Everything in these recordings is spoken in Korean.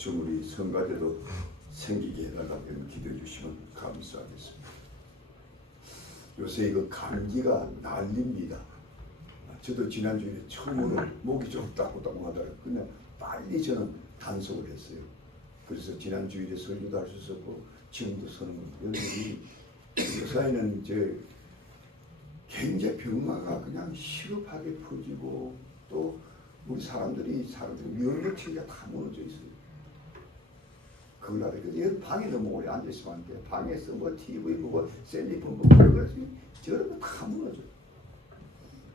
구주물이 성가대로 생기게 해달라고 기도해 주시면 감사하겠습니다. 요새 이거 감기가 난립니다. 저도 지난주에 처음으로 목이 좀 따끔따끔하더라고요. 그냥 빨리 저는 단속을 했어요. 그래서 지난주에 설교도 할 수 있었고 지금도 서는 여러분이 요사이는 이제 굉장히 병마가 그냥 시급하게 퍼지고 또 우리 사람들이 면역체계가 다 무너져 있어요. 그걸 알아요. 그래서 방에 너무 오래 앉아있으면 안 돼요. 방에서 뭐 TV 보고 샌드폰 보고 그래서 저러면 다 무너져요.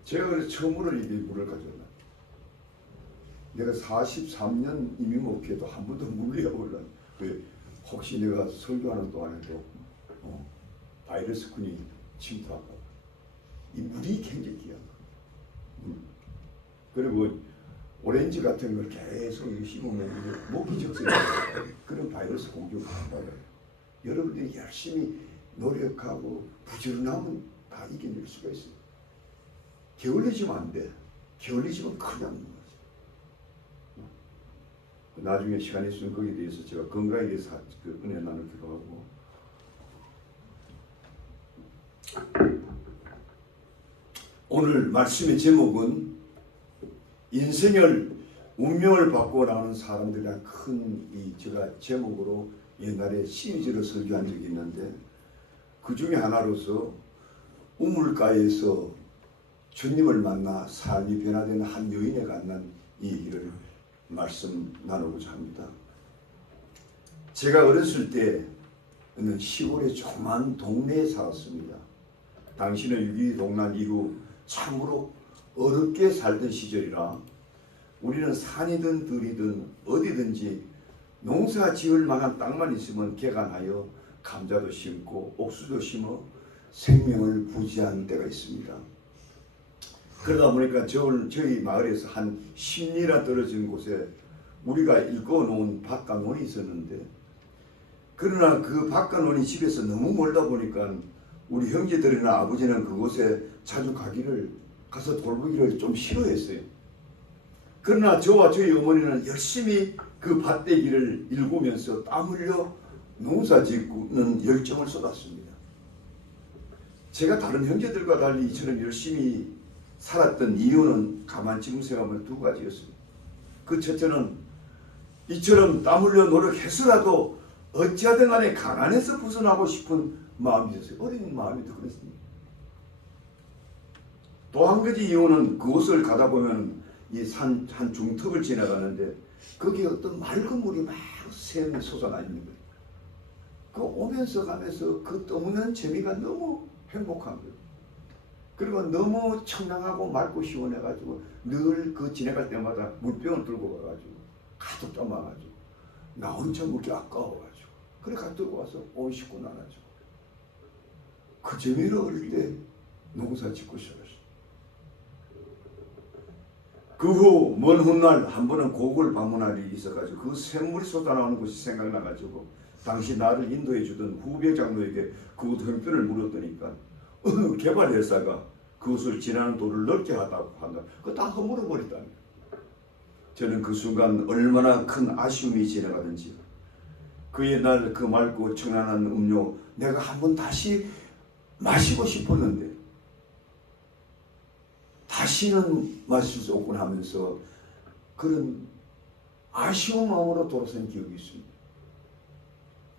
제가 그래서 처음으로 이게 물을 가져왔나. 내가 43년 이미 목회도 한 번도 물리가 올라. 혹시 내가 설교하는 동안에도 바이러스군이 침투할까. 이 물이 굉장히 귀한 거. 그리고 오렌지 같은 걸 계속 씹으면 목이 적성이 그런 바이러스 공격을 받아요. 여러분들이 열심히 노력하고 부지런하면 다 이겨낼 수가 있어요. 게을러지면 안 돼. 게을러지면 큰일 나는 거지. 나중에 시간이 있으면 거기에 대해서 제가 건강에 대해서 그 은혜 나누기도 하고. 오늘 말씀의 제목은 인생을 운명을 바꾸어 나가는 사람들이란 큰 제가 제목으로 옛날에 시리즈로 설교한 적이 있는데 그 중에 하나로서 우물가에서 주님을 만나 삶이 변화되는 한 여인에 관한 이 일을 말씀 나누고자 합니다. 제가 어렸을 때는 시골의 조그만 동네에 살았습니다. 당시는 6.25 동란 이후 참으로 어렵게 살던 시절이라 우리는 산이든 들이든 어디든지 농사 지을 만한 땅만 있으면 개간하여 감자도 심고 옥수도 심어 생명을 부지한 때가 있습니다. 그러다 보니까 저희 마을에서 한 10리나 떨어진 곳에 우리가 일궈놓은 밭가논이 있었는데 그러나 그 밭가논이 집에서 너무 멀다 보니까 우리 형제들이나 아버지는 그곳에 자주 가서 돌보기를 좀 싫어했어요. 그러나 저와 저희 어머니는 열심히 그 밭대기를 일구면서 땀 흘려 농사 짓는 열정을 쏟았습니다. 제가 다른 형제들과 달리 이처럼 열심히 살았던 이유는 가만 지금 생각하면 두 가지였습니다. 그 첫째는 이처럼 땀 흘려 노력해서라도 어찌하든 간에 가난에서 벗어나고 싶은 마음이었어요. 어린 마음이 더 그랬습니다. 또 한 가지 이유는 그곳을 가다 보면 이 산 한 중턱을 지나가는데 거기에 어떤 맑은 물이 막 샘이 솟아나있는 거예요. 그 오면서 가면서 그 떠무는 재미가 너무 행복한 거예요. 그리고 너무 청량하고 맑고 시원해가지고 늘 그 지나갈 때마다 물병을 들고 가가지고 가득 담아가지고 나 혼자 먹기 아까워가지고 그래 가득 들고 와서 옷 씻고 나가지고 그 재미로 어릴 때 농사 짓고 시작했어요. 그 후 먼 훗날 한 번은 고국을 방문할 일이 있어가지고 그 샘물이 쏟아나오는 곳이 생각나가지고 당시 나를 인도해 주던 후배 장로에게 그곳 형편을 물었더니까 어느 개발회사가 그곳을 지나는 도를 넓게 하다고 한다. 그거 다 허물어 버렸다니. 저는 그 순간 얼마나 큰 아쉬움이 지나가는지 그 옛날 그 맑고 청량한 음료 내가 한번 다시 마시고 싶었는데 다시는 마실 수 없군 하면서 그런 아쉬운 마음으로 돌아선 기억이 있습니다.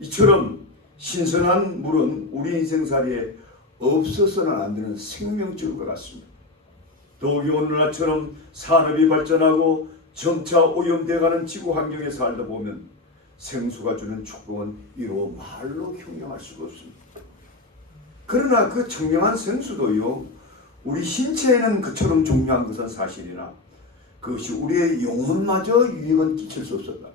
이처럼 신선한 물은 우리 인생살이에 없어서는 안 되는 생명줄과 같습니다. 더욱이 오늘날처럼 산업이 발전하고 점차 오염되어가는 지구 환경에 살다 보면 생수가 주는 축복은 이로 말로 형용할 수가 없습니다. 그러나 그 청량한 생수도요 우리 신체에는 그처럼 중요한 것은 사실이나 그것이 우리의 영혼마저 유익은 끼칠 수 없었다.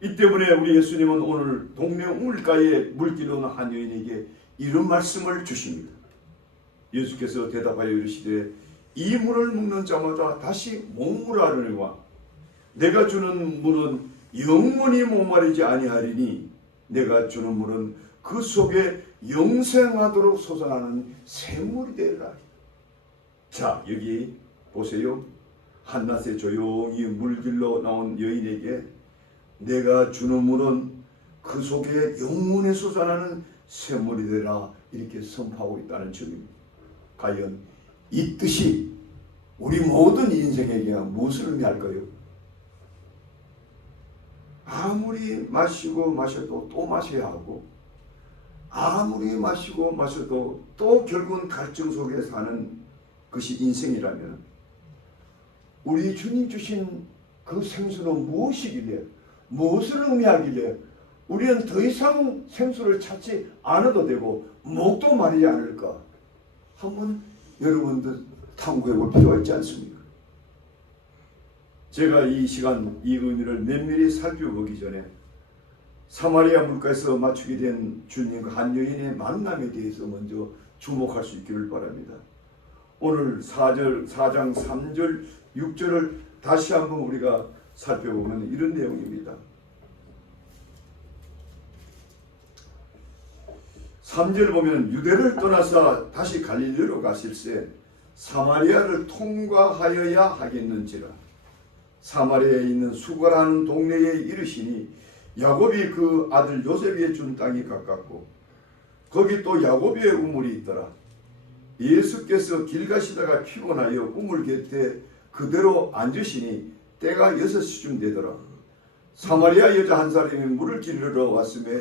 이 때문에 우리 예수님은 오늘 동네 우물가에 물길 오는 한 여인에게 이런 말씀을 주십니다. 예수께서 대답하여 이르시되 이 물을 먹는 자마다 다시 목마르려니와 내가 주는 물은 영원히 목마르지 아니하리니 내가 주는 물은 그 속에 영생하도록 솟아나는 샘물이 되리라. 자 여기 보세요. 한낮에 조용히 물길로 나온 여인에게 내가 주는 물은 그 속에 영문에 솟아나는 샘물이 되라 이렇게 선포하고 있다는 점입니다. 과연 이 뜻이 우리 모든 인생에게 무엇을 의미할까요? 아무리 마시고 마셔도 또 마셔야 하고 아무리 마시고 마셔도 또 결국은 갈증 속에 사는 것이 인생이라면 우리 주님 주신 그 생수는 무엇이길래 무엇을 의미하길래 우리는 더 이상 생수를 찾지 않아도 되고 목도 마르지 않을까 한번 여러분들 탐구해 볼 필요가 있지 않습니까? 제가 이 시간 이 의미를 면밀히 살펴보기 전에 사마리아 물가에서 맞추게 된 주님과 한 여인의 만남에 대해서 먼저 주목할 수 있기를 바랍니다. 오늘 4장 3절 6절을 다시 한번 우리가 살펴보면 이런 내용입니다. 3절 보면 유대를 떠나서 다시 갈릴리로 가실새 사마리아를 통과하여야 하겠는지라. 사마리아에 있는 수가라는 동네에 이르시니 야곱이 그 아들 요셉이 준 땅이 가깝고 거기 또 야곱의 우물이 있더라. 예수께서 길 가시다가 피곤하여 우물 곁에 그대로 앉으시니 때가 6시쯤 되더라. 사마리아 여자 한 사람이 물을 길르러 왔음에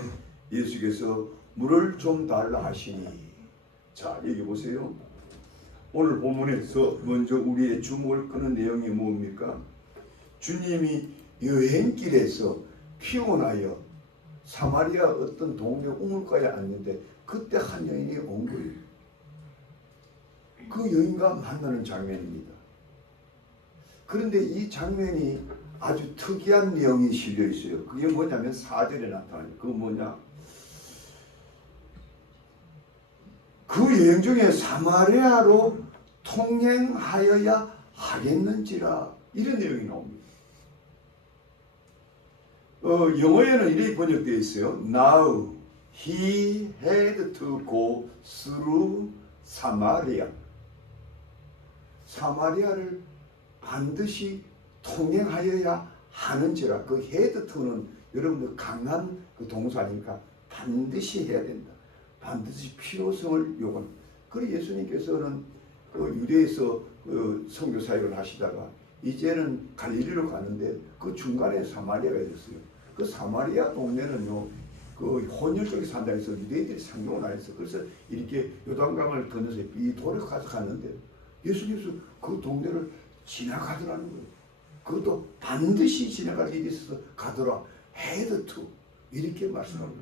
예수께서 물을 좀 달라 하시니. 자, 여기 보세요. 오늘 본문에서 먼저 우리의 주목을 끄는 내용이 뭡니까? 주님이 여행길에서 피곤하여 사마리아 어떤 동네 우물가에 앉는데 그때 한 여인이 온 거예요. 그 여인과 만나는 장면입니다. 그런데 이 장면이 아주 특이한 내용이 실려 있어요. 그게 뭐냐면 4절에 나타나요. 그거 뭐냐? 그 여행 중에 사마리아로 통행하여야 하겠는지라 이런 내용이 나옵니다. 영어에는 이렇게 번역되어 있어요. Now he had to go through Samaria. 사마리아를 반드시 통행하여야 하는지라. 그 had to는 여러분들 강한 그 동사니까 반드시 해야 된다. 반드시 필요성을 요구합니다. 그리고 예수님께서는 유대에서 선교 사역을 하시다가 이제는 갈릴리로 가는데 그 중간에 사마리아가 있었어요. 그 사마리아 동네는요, 그 혼혈 쪽에 산다 해서 유대인들이 상종을 안 했어. 그래서 이렇게 요단강을 건너서 이 도를 가서 갔는데 예수님께서 그 동네를 지나가더라는 거예요. 그것도 반드시 지나갈 일이 있어서 가더라. had to 이렇게 말씀합니다.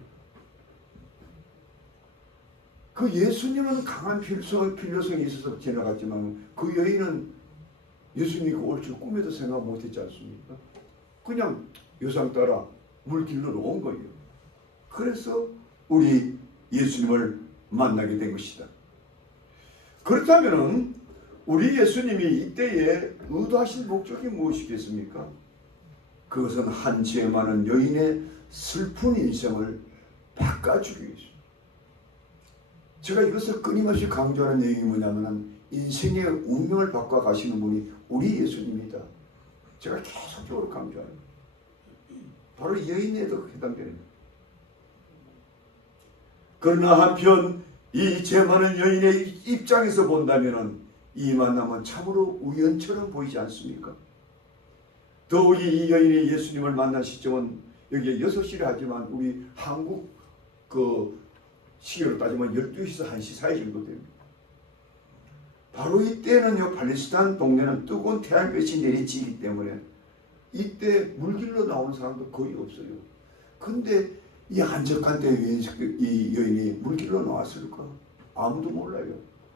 그 예수님은 강한 필요성이 있어서 지나갔지만 그 여인은 예수님이 올 줄 꿈에도 생각 못했지 않습니까? 그냥 요상 따라 물길로 온 거예요. 그래서 우리 예수님을 만나게 된 것이다. 그렇다면 우리 예수님이 이때에 의도하신 목적이 무엇이겠습니까? 그것은 한 죄 많은 여인의 슬픈 인생을 바꿔주기 위해서. 제가 이것을 끊임없이 강조하는 내용이 뭐냐면 인생의 운명을 바꿔 가시는 분이 우리 예수님이다. 제가 계속적으로 강조하는 바로 여인에도 해당됩니다. 그러나 한편 이 죄 많은 여인의 입장에서 본다면 이 만남은 참으로 우연처럼 보이지 않습니까? 더욱이 이 여인이 예수님을 만난 시점은 여기 6시라 하지만 우리 한국 그 시계로 따지면 12시에서 1시 사이 정도 됩니다. 바로 이때는요, 팔레스타인 동네는 뜨거운 태양빛이 내리치기 때문에 이때 물길로 나오는 사람도 거의 없어요. 근데 이 한적한 때에 왜 이 여인이 물길로 나왔을까? 아무도 몰라요.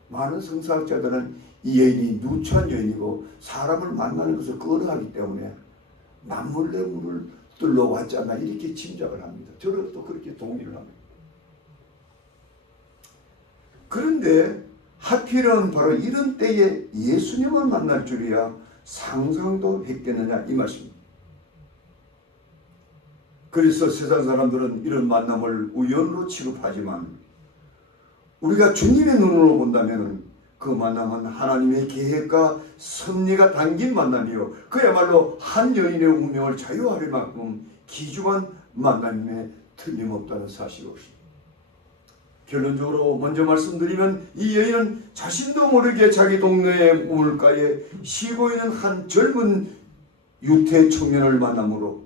많은 성사학자들은 이 여인이 누추한 여인이고 사람을 만나는 것을 꺼려하기 때문에 남몰래 물을 뚫러 왔지 않나 이렇게 짐작을 합니다. 저는 또 그렇게 동의를 합니다. 그런데 하필은 바로 이런 때에 예수님을 만날 줄이야 상상도 했겠느냐 이 말씀입니다. 그래서 세상 사람들은 이런 만남을 우연으로 취급하지만 우리가 주님의 눈으로 본다면 그 만남은 하나님의 계획과 섭리가 담긴 만남이요 그야말로 한 여인의 운명을 자유할 만큼 귀중한 만남임에 틀림없다는 사실을 결론적으로 먼저 말씀드리면 이 여인은 자신도 모르게 자기 동네의 우물가에 쉬고 있는 한 젊은 유태 청년을 만남으로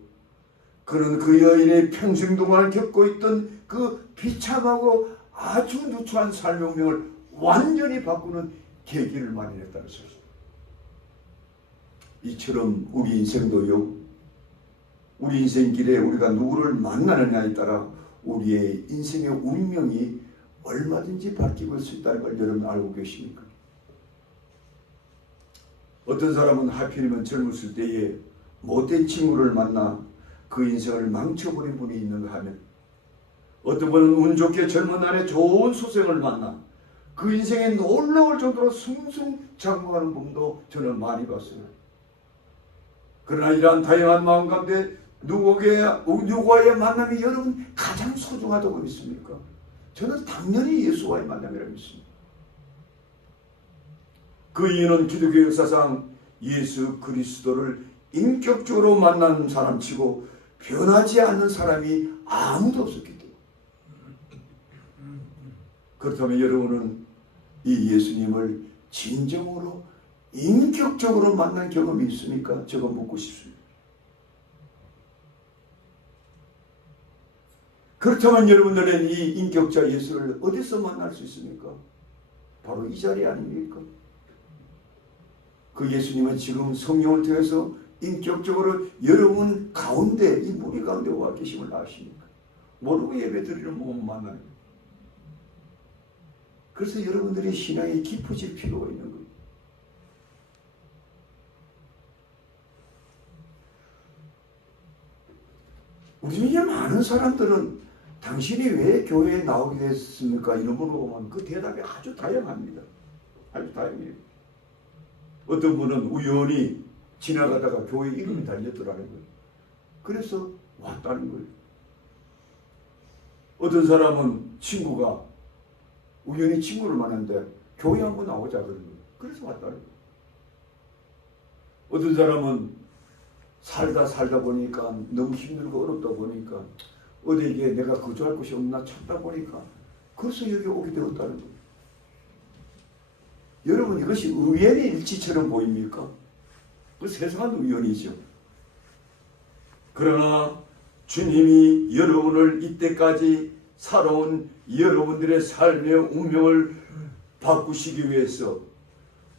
그는 그 여인의 평생 동안 겪고 있던 그 비참하고 아주 누추한 삶의 운명을 완전히 바꾸는 계기를 마련했다는 사실. 이처럼 우리 인생도요. 우리 인생길에 우리가 누구를 만나느냐에 따라 우리의 인생의 운명이 얼마든지 바뀌고 수 있다는 걸 여러분 알고 계십니까? 어떤 사람은 하필이면 젊었을 때에 못된 친구를 만나 그 인생을 망쳐버린 분이 있는가 하면 어떤 분은 운 좋게 젊은 날에 좋은 소생을 만나 그 인생에 놀라울 정도로 승승장구하는 분도 저는 많이 봤어요. 그러나 이러한 다양한 마음 가운데 누구와의 만남이 여러분 가장 소중하다고 믿습니까? 저는 당연히 예수와의 만남이라고 믿습니다. 그 이유는 기독교 역사상 예수 그리스도를 인격적으로 만난 사람치고 변하지 않는 사람이 아무도 없었기 때문에. 그렇다면 여러분은 이 예수님을 진정으로 인격적으로 만난 경험이 있습니까? 제가 묻고 싶습니다. 그렇다면 여러분들은 이 인격자 예수를 어디서 만날 수 있습니까? 바로 이 자리 아닙니까? 그 예수님은 지금 성령을 통해서 인격적으로 여러분 가운데 이 무리 가운데 와 계심을 아십니까? 모르고 예배드리는 몸 만나는 거예요. 그래서 여러분들이 신앙이 깊어질 필요가 있는 거예요. 우리 중에 많은 사람들은 당신이 왜 교회에 나오게 됐습니까? 이런 물어보면 그 대답이 아주 다양합니다. 아주 다양해요. 어떤 분은 우연히 지나가다가 교회 이름이 달렸더라는 거예요. 그래서 왔다는 거예요. 어떤 사람은 친구가 우연히 친구를 만났는데 교회 한번 나오자 그러는 거예요. 그래서 왔다는 거예요. 어떤 사람은 살다 보니까 너무 힘들고 어렵다 보니까 어디에 내가 거주할 곳이 없나 찾다 보니까 그래서 여기 오게 되었다는 거예요. 여러분 이것이 우연의 일치처럼 보입니까? 그 세상은 우연이죠. 그러나 주님이 여러분을 이때까지 살아온 여러분들의 삶의 운명을 바꾸시기 위해서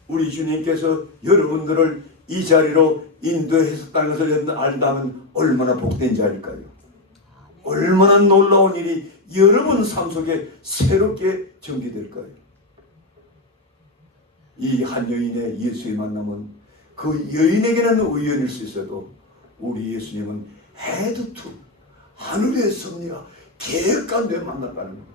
우리 주님께서 여러분들을 이 자리로 인도했었다는 것을 안다면 얼마나 복된 자일까요? 얼마나 놀라운 일이 여러분 삶 속에 새롭게 전개될까요? 이 한 여인의 예수의 만남은 그 여인에게는 우연일 수 있어도 우리 예수님은 헤드투 하늘의 섭리가 계획 가운데 만났다는 거예요.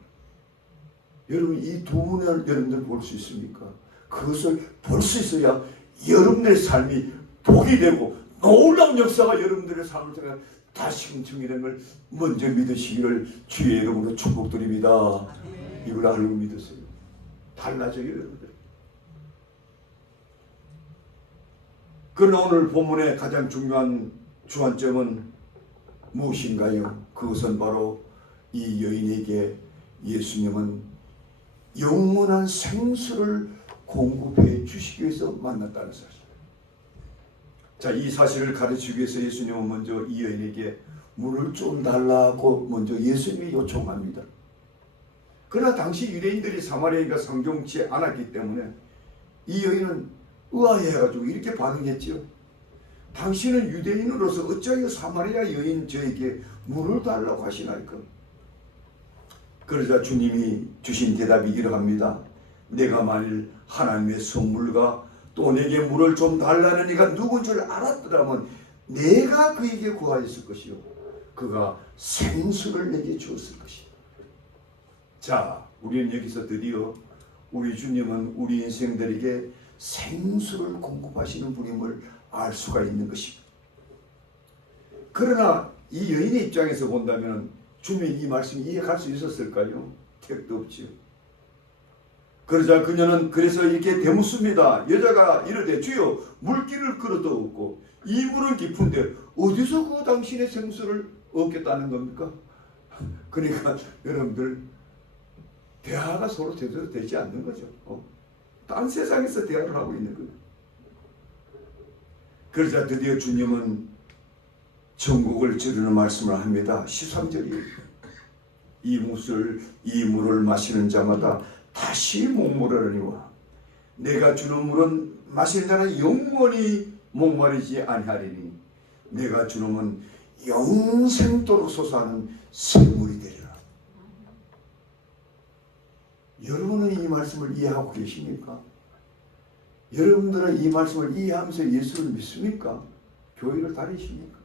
여러분 이 두 분을 여러분들 볼 수 있습니까? 그것을 볼 수 있어야 여러분들의 삶이 복이 되고 놀라운 역사가 여러분들의 삶을 통해 다시금 정리된 걸 먼저 믿으시기를 주의 이름으로 축복드립니다. 이걸 알고 믿으세요. 달라져요 여러분들. 그러나 오늘 본문의 가장 중요한 주안점은 무엇인가요? 그것은 바로 이 여인에게 예수님은 영원한 생수를 공급해 주시기 위해서 만났다는 사실. 자, 이 사실을 가르치기 위해서 예수님은 먼저 이 여인에게 물을 좀 달라고 먼저 예수님이 요청합니다. 그러나 당시 유대인들이 사마리아인과 상종치 않았기 때문에 이 여인은 의아해가지고 이렇게 반응했죠. 당신은 유대인으로서 어찌하여 사마리아 여인 저에게 물을 달라고 하시나이까? 그러자 주님이 주신 대답이 이러합니다. 내가 만일 하나님의 선물과 또 내게 물을 좀 달라는 이가 누군 줄 알았더라면 내가 그에게 구하였을 것이요 그가 생수를 내게 주었을 것이요. 자, 우리는 여기서 드디어 우리 주님은 우리 인생들에게 생수를 공급하시는 분임을 알 수가 있는 것입니다. 그러나 이 여인의 입장에서 본다면 주님의 이 말씀이 이해할 수 있었을까요? 택도 없지요. 그러자 그녀는 그래서 이렇게 대묻습니다. 여자가 이르되 주여 물길을 걸어도 없고 이 물은 깊은데 어디서 그 당신의 생수를 얻겠다는 겁니까? 그러니까 여러분들 대화가 서로 제대로 되지 않는 거죠. 딴 세상에서 대화를 하고 있는 거예요. 그러자 드디어 주님은 전곡을 지르는 말씀을 합니다. 13절이에요. 이 물을 마시는 자마다 다시 목마르니와 내가 주는 물은 마시는 자는 영원히 목마르지 아니하리니 내가 주는 물은 영생토록 솟아나는 샘물이 되리라. 여러분은 이 말씀을 이해하고 계십니까? 여러분들은 이 말씀을 이해하면서 예수를 믿습니까? 교회를 다니십니까?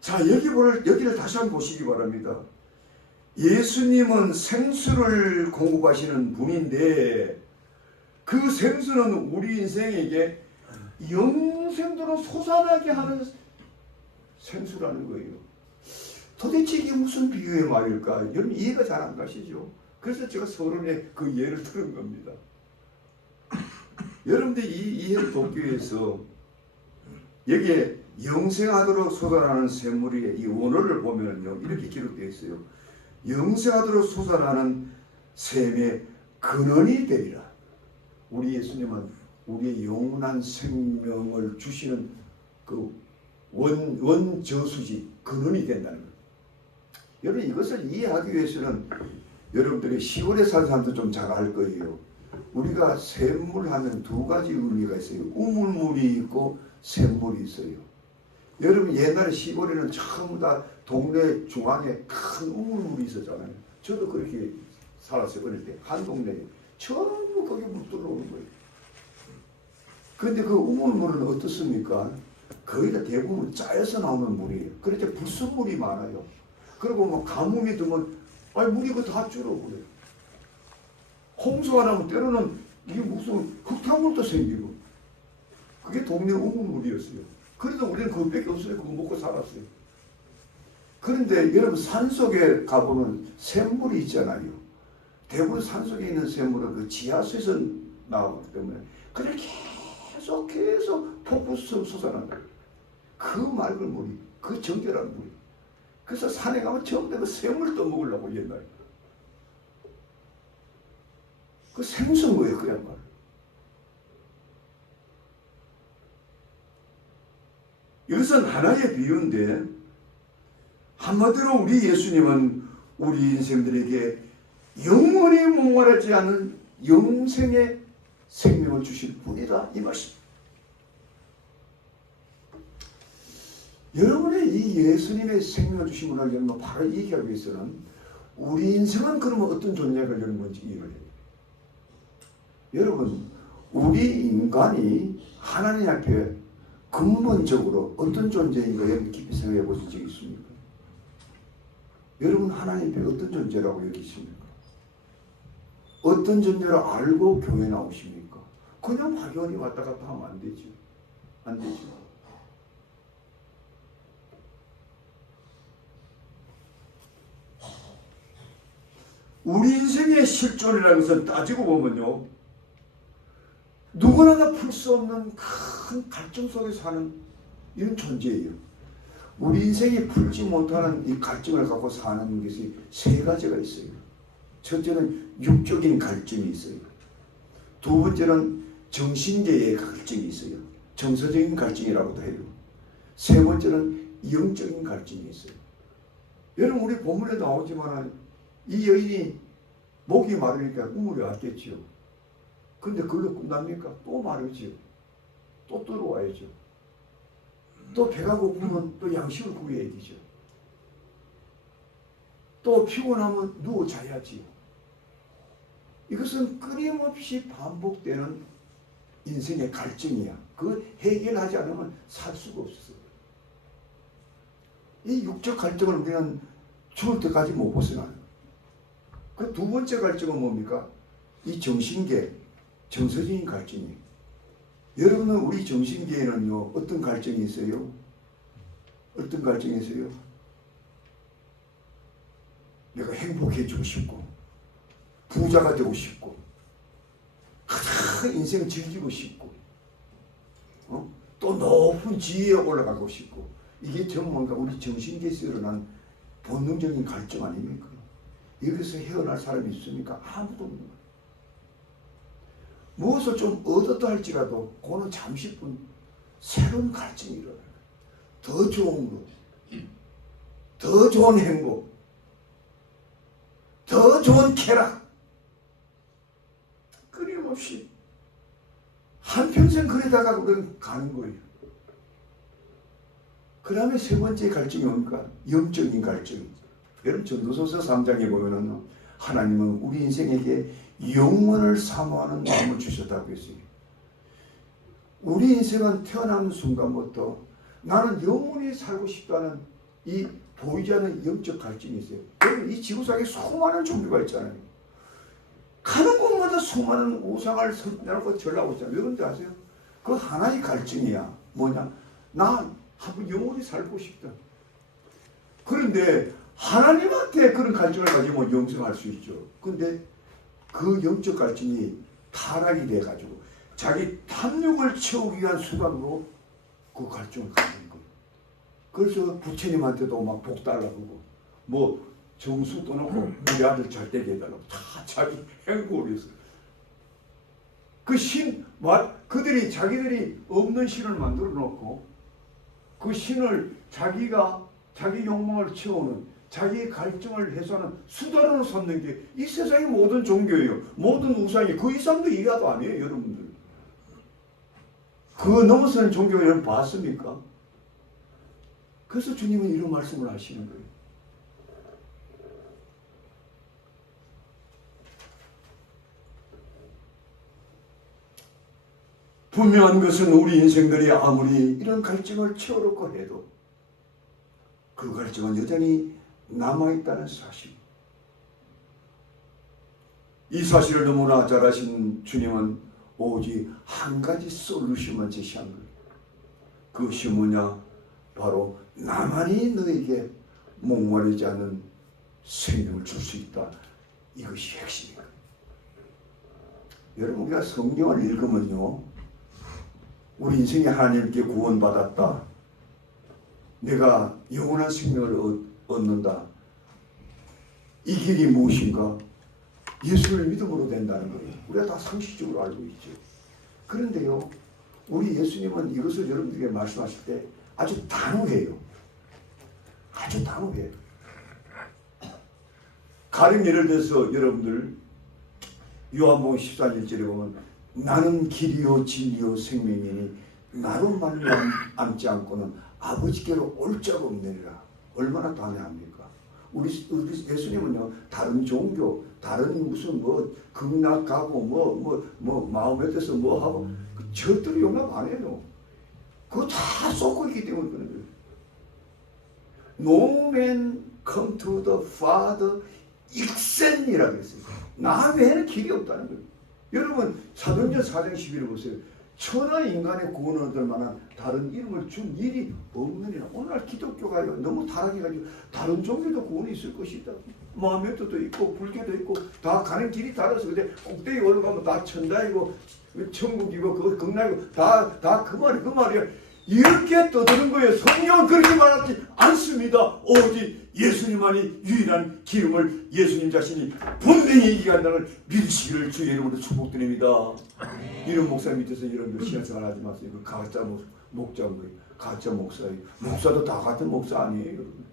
자, 여기를 다시 한번 보시기 바랍니다. 예수님은 생수를 공급하시는 분인데 그 생수는 우리 인생에게 영생도로 솟아나게 하는 생수라는 거예요. 도대체 이게 무슨 비유의 말일까? 여러분 이해가 잘 안 가시죠? 그래서 제가 서론에 그 예를 들은 겁니다. 여러분들이 이 이해를 돕기 위해서 여기에 영생하도록 솟아나는 샘물이 이 원어를 보면요 이렇게 기록되어 있어요. 영생하도록 솟아나는 샘의 근원이 되리라. 우리 예수님은 우리의 영원한 생명을 주시는 그 원저수지 근원이 된다는 거예요. 여러분 이것을 이해하기 위해서는 여러분들이 시골에 사는 사람도 좀 잘 알 거예요. 우리가 샘물 하면 두 가지 의미가 있어요. 우물물이 있고 샘물이 있어요. 여러분 옛날에 시골에는 전부 다 동네 중앙에 큰 우물물이 있었잖아요. 저도 그렇게 살았어요. 어릴 때 한 동네에 전부 거기 물 들어오는 거예요. 그런데 그 우물물은 어떻습니까? 거의 다 대부분 짜여서 나오는 물이에요. 그렇게 불순물이 많아요. 그리고 뭐 가뭄이 들면 물이 그 다 줄어버려요. 홍수가 나면 때로는 이게 무슨 흙탕물도 생기고 그게 동네 우물물이었어요. 그래도 우리는 그것밖에 없어요. 그거 먹고 살았어요. 그런데 여러분 산속에 가보면 샘물이 있잖아요. 대부분 산속에 있는 샘물은 그 지하수에서 나오기 때문에 그냥 계속 폭포수처럼 솟아난다. 그 맑은 물이, 그 정결한 물이. 그래서 산에 가면 전부 다 그 샘물 떠먹으려고 옛날에. 그 생수인 거예요, 그야말로. 이것은 하나의 비유인데 한마디로 우리 예수님은 우리 인생들에게 영원히 목마르지 않은 영생의 생명을 주실 분이다 이 말씀. 여러분의 이 예수님의 생명을 주신 분을 여러분 바로 얘기하기 위해서는 우리 인생은 그러면 어떤 존재가 되는 건지 이해를 해요. 여러분 우리 인간이 하나님 앞에 근본적으로 어떤 존재인가 여러분 깊이 생각해 보신 적이 있습니까? 여러분 하나님 앞에 어떤 존재라고 여기십니까? 어떤 존재로 알고 교회 나오십니까? 그냥 막연히 왔다 갔다 하면 안 되죠. 안 되죠. 우리 인생의 실존이라는 것은 따지고 보면요. 누구나 다 풀 수 없는 큰 갈증 속에 사는 이런 존재예요. 우리 인생이 풀지 못하는 이 갈증을 갖고 사는 것이 세 가지가 있어요. 첫째는 육적인 갈증이 있어요. 두 번째는 정신계의 갈증이 있어요. 정서적인 갈증이라고도 해요. 세 번째는 영적인 갈증이 있어요. 여러분 우리 본문에 나오지만 이 여인이 목이 마르니까 우물에 왔겠지요. 근데 그걸로 끝납니까? 또 마르지요. 또 들어와야죠. 또 배가 고프면 또 양식을 구해야 되죠. 또 피곤하면 누워 자야지요. 이것은 끊임없이 반복되는 인생의 갈증이야. 그걸 해결하지 않으면 살 수가 없어요. 이 육적 갈증을 우리는 죽을 때까지 못 벗어나요. 그 두 번째 갈증은 뭡니까? 이 정신계, 정서적인 갈증이에요. 여러분은 우리 정신계에는요, 어떤 갈증이 있어요? 어떤 갈증이 있어요? 몇 내가 행복해지고 싶고 부자가 되고 싶고 인생 즐기고 싶고 또 높은 지위에 올라가고 싶고 이게 전부 뭔가 우리 정신계에서 일어난 본능적인 갈증 아닙니까? 여기서 헤어날 사람이 있습니까? 아무도 없는 거예요. 무엇을 좀 얻었다 할지라도 그거는 잠시뿐 새로운 갈증이 일어나요. 더 좋은 것, 더 좋은 행복, 더 좋은 쾌락, 끊임없이 한평생 그러다가 우리는 가는 거예요. 그 다음에 세 번째 갈증이 뭡니까? 영적인 갈증. 여러분 전도서서 3장에 보면은 하나님은 우리 인생에게 영원을 사모하는 마음을 주셨다고 했어요. 우리 인생은 태어나는 순간부터 나는 영원히 살고 싶다는 이 보이지 않는 영적 갈증이 있어요. 여러분 이 지구상에 수많은 종류가 있잖아요. 가는 곳마다 수많은 우상을 선택하고 절하고 있잖아요. 여러분들 아세요? 그 하나의 갈증이야. 뭐냐? 나 한번 영원히 살고 싶다. 그런데 하나님한테 그런 갈증을 가지면 영생할 수 있죠. 근데 그 영적 갈증이 타락이 돼가지고 자기 탐욕을 채우기 위한 수단으로 그 갈증을 가지는 거예요. 그래서 부처님한테도 막 복 달라고 뭐 정수 떠놓고 우리 아들 잘 되게 해달라고 다 자기 행복을 위해서 그 신, 그들이 자기들이 없는 신을 만들어 놓고 그 신을 자기가 자기 욕망을 채우는 자기의 갈증을 해소하는 수단으로 삼는 게 이 세상의 모든 종교예요. 모든 우상이 그 이상도 이하도 아니에요. 여러분들 그 넘어서는 종교 여러분 봤습니까? 그래서 주님은 이런 말씀을 하시는 거예요. 분명한 것은 우리 인생들이 아무리 이런 갈증을 채워놓고 해도 그 갈증은 여전히 남아있다는 사실. 이 사실을 너무나 잘 아신 주님은 오직 한 가지 솔루션만 제시한 거예요. 그것이 뭐냐? 바로 나만이 너에게 목마르지 않은 생명을 줄 수 있다. 이것이 핵심입니다. 여러분 우리가 성경을 읽으면요. 우리 인생에 하나님께 구원받았다. 내가 영원한 생명을 얻는다. 이 길이 무엇인가? 예수를 믿음으로 된다는 거예요. 우리가 다 상식적으로 알고 있죠. 그런데요. 우리 예수님은 이것을 여러분들에게 말씀하실 때 아주 단호해요. 아주 단호해요. 가령 예를 들어서 여러분들 요한복음 14절에 보면 나는 길이요 진리요 생명이니 나로 말미암지 않고는 아버지께로 올 자가 없느니라. 얼마나 단호합니까? 우리 예수님은요 다른 종교, 다른 무슨 극락 가고 뭐 마음에 뜻서 뭐 하고 절대로 용납 안 해요. 그거 다 쏟고 있기 때문에 그런 거예요. No man come to the Father except이라고 그랬어요. 나 외에는 길이 없다는 거예요. 여러분 사도행전 4장 11을 보세요. 천하 인간의 구원을 얻을 만한 다른 이름을 준 일이 없느니라. 오늘날 기독교가 너무 타락해가지고 다른 종교도 구원이 있을 것이다. 마음에도 있고 불교도 있고 다 가는 길이 달라서 근데 꼭대기 올라가면 다 천당이고 천국이고 그 극락이고 다 그 말이야. 이렇게 떠드는 거예요. 성경은 그렇게 말하지 않습니다. 오직 예수님만이 유일한 기름을 예수님 자신이 분명히 얘기한다는 믿으시기를 주의 이름으로 축복드립니다. 이런 목사 밑에서 이런 신앙생활 하지 마세요. 그 가짜 목자인 거예요. 가짜 목사예요. 목사도 다 같은 목사 아니에요. 여러분.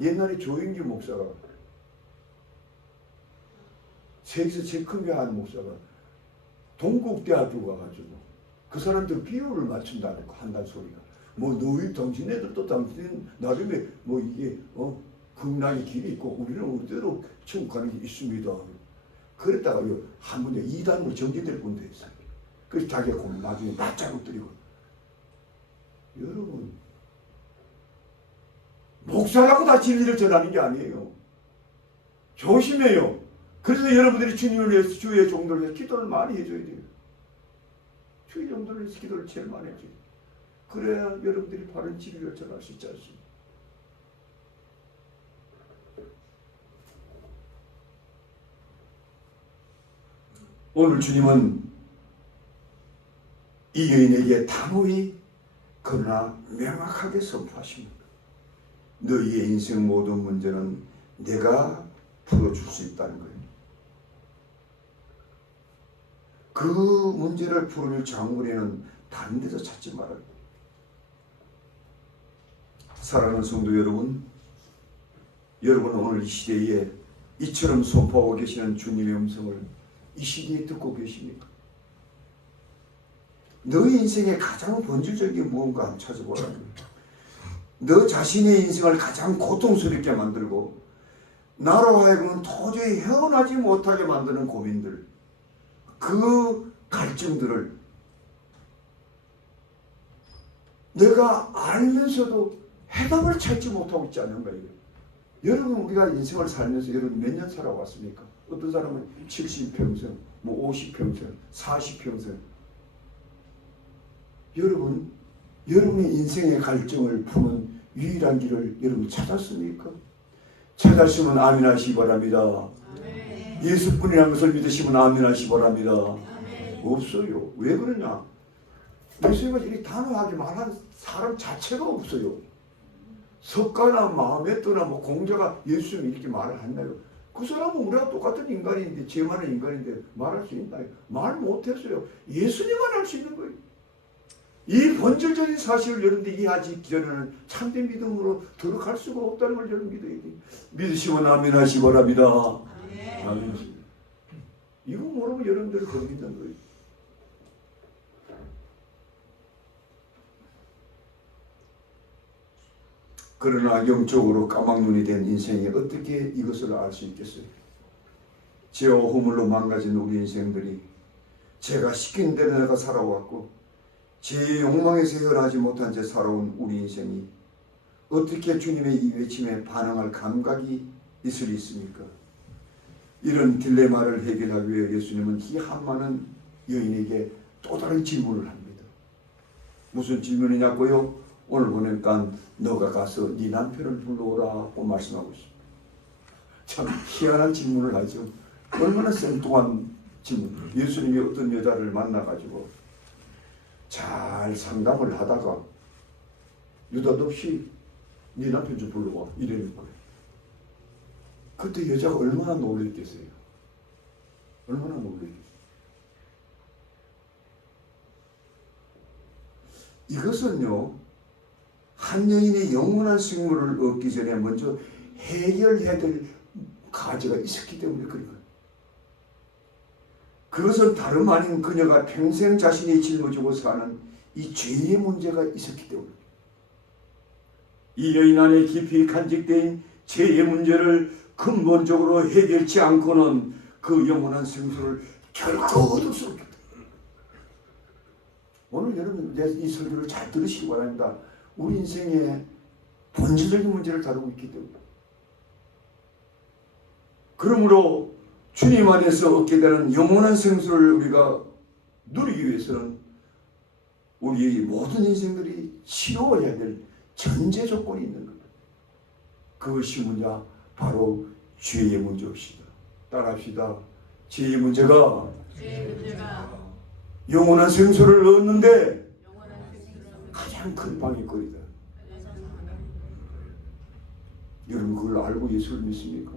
옛날에 조인규 목사가 세계에서 제일 큰 게 한 목사가 동국대학교 가가지고 그 사람들 비율을 맞춘다는 거 한다는 소리가 뭐 너희 당신네들도 당신 나름의 뭐 이게 극락의 길이 있고 우리는 우리대로 천국 가는 게 있습니다. 그랬다가요 한 분에 이단으로 전개될 분도 있어요. 그래서 자기가 나중에 맞자고 때리고. 여러분 목사라고 다 진리를 전하는 게 아니에요. 조심해요. 그래서 여러분들이 주님을 위해서 주의 종들을 위해서 기도를 많이 해줘야 돼요. 주의 종들을 위해서 기도를 제일 많이 해줘요. 그래야 여러분들이 바른 진리를 전할 수 있지 않습니까? 오늘 주님은 이 여인에게 단호히 그러나 명확하게 선포하십니다. 너희의 인생 모든 문제는 내가 풀어줄 수 있다는 거예요. 그 문제를 풀어줄 장물에는 다른 데서 찾지 말아요. 사랑하는 성도 여러분, 여러분 오늘 이 시대에 이처럼 선포하고 계시는 주님의 음성을 이 시대에 듣고 계십니까? 너의 인생의 가장 본질적인 무언가 한번 찾아보라는 거예요. 너 자신의 인생을 가장 고통스럽게 만들고 나로 하여금 도저히 헤어나지 못하게 만드는 고민들, 그 갈증들을 내가 알면서도 해답을 찾지 못하고 있지 않는가 이거예요. 여러분 우리가 인생을 살면서 여러분 몇 년 살아왔습니까? 어떤 사람은 70평생, 뭐 50평생, 40평생. 여러분의 인생의 갈증을 푸는 유일한 길을 여러분 찾았습니까? 찾았으면 아멘 하시기 바랍니다. 아멘. 예수뿐이라는 것을 믿으시면 아멘 하시기 바랍니다. 아멘. 없어요. 왜 그러냐? 예수님을 이렇게 단호하게 말하는 사람 자체가 없어요. 석가나 마호메트나 뭐 공자가 예수님이 이렇게 말을 했나요? 그 사람은 우리가 똑같은 인간인데, 죄 많은 인간인데 말할 수 있나요? 말 못했어요. 예수님만 할 수 있는 거예요. 이 본질적인 사실을 여러분들이 이해하기 전에는 참된 믿음으로 들어갈 수가 없다는 걸 여러분 믿어야 돼요. 믿으시면 아멘 하시기 바랍니다. 아멘. 이거 모르면 여러분들을 거짓된 거예요. 그러나 영적으로 까막눈이 된 인생에 어떻게 이것을 알 수 있겠어요? 죄와 허물로 망가진 우리 인생들이 제가 시킨 대로 내가 살아왔고 제 욕망에서 헤어나지 못한 채 살아온 우리 인생이 어떻게 주님의 이 외침에 반응할 감각이 있을 리 있습니까? 이런 딜레마를 해결하기 위해 예수님은 이 한 많은 여인에게 또 다른 질문을 합니다. 무슨 질문이냐고요? 오늘 보니까 너가 가서 네 남편을 불러오라고 말씀하고 있습니다. 참 희한한 질문을 하죠. 얼마나 생뚱한 질문. 예수님이 어떤 여자를 만나가지고 잘 상담을 하다가 느닷없이 네 남편 좀 불러와 이러는 거예요. 그때 여자가 얼마나 놀랬겠어요. 얼마나 놀랬겠어요. 이것은요, 한 여인의 영원한 생물을 얻기 전에 먼저 해결해야 될 과제가 있었기 때문에 그런 거예요. 그것은 다름 아닌 그녀가 평생 자신이 짊어지고 사는 이 죄의 문제가 있었기 때문입니다. 이 여인 안에 깊이 간직된 죄의 문제를 근본적으로 해결치 않고는 그 영원한 생수를 결코 얻을 수 없겠다. 오늘 여러분 이 설교를 잘 들으시기 바랍니다. 우리 인생의 본질적인 문제를 다루고 있기 때문에. 그러므로 주님 안에서 얻게 되는 영원한 생수를 우리가 누리기 위해서는 우리의 모든 인생들이 치료해야 될 전제 조건이 있는 겁니다. 그것이 뭐냐? 바로 죄의 문제입니다. 따라합시다. 죄의 문제가 영원한 생수를 얻는데 가장 큰 방해거리다. 여러분 그걸 알고 예수를 믿습니까?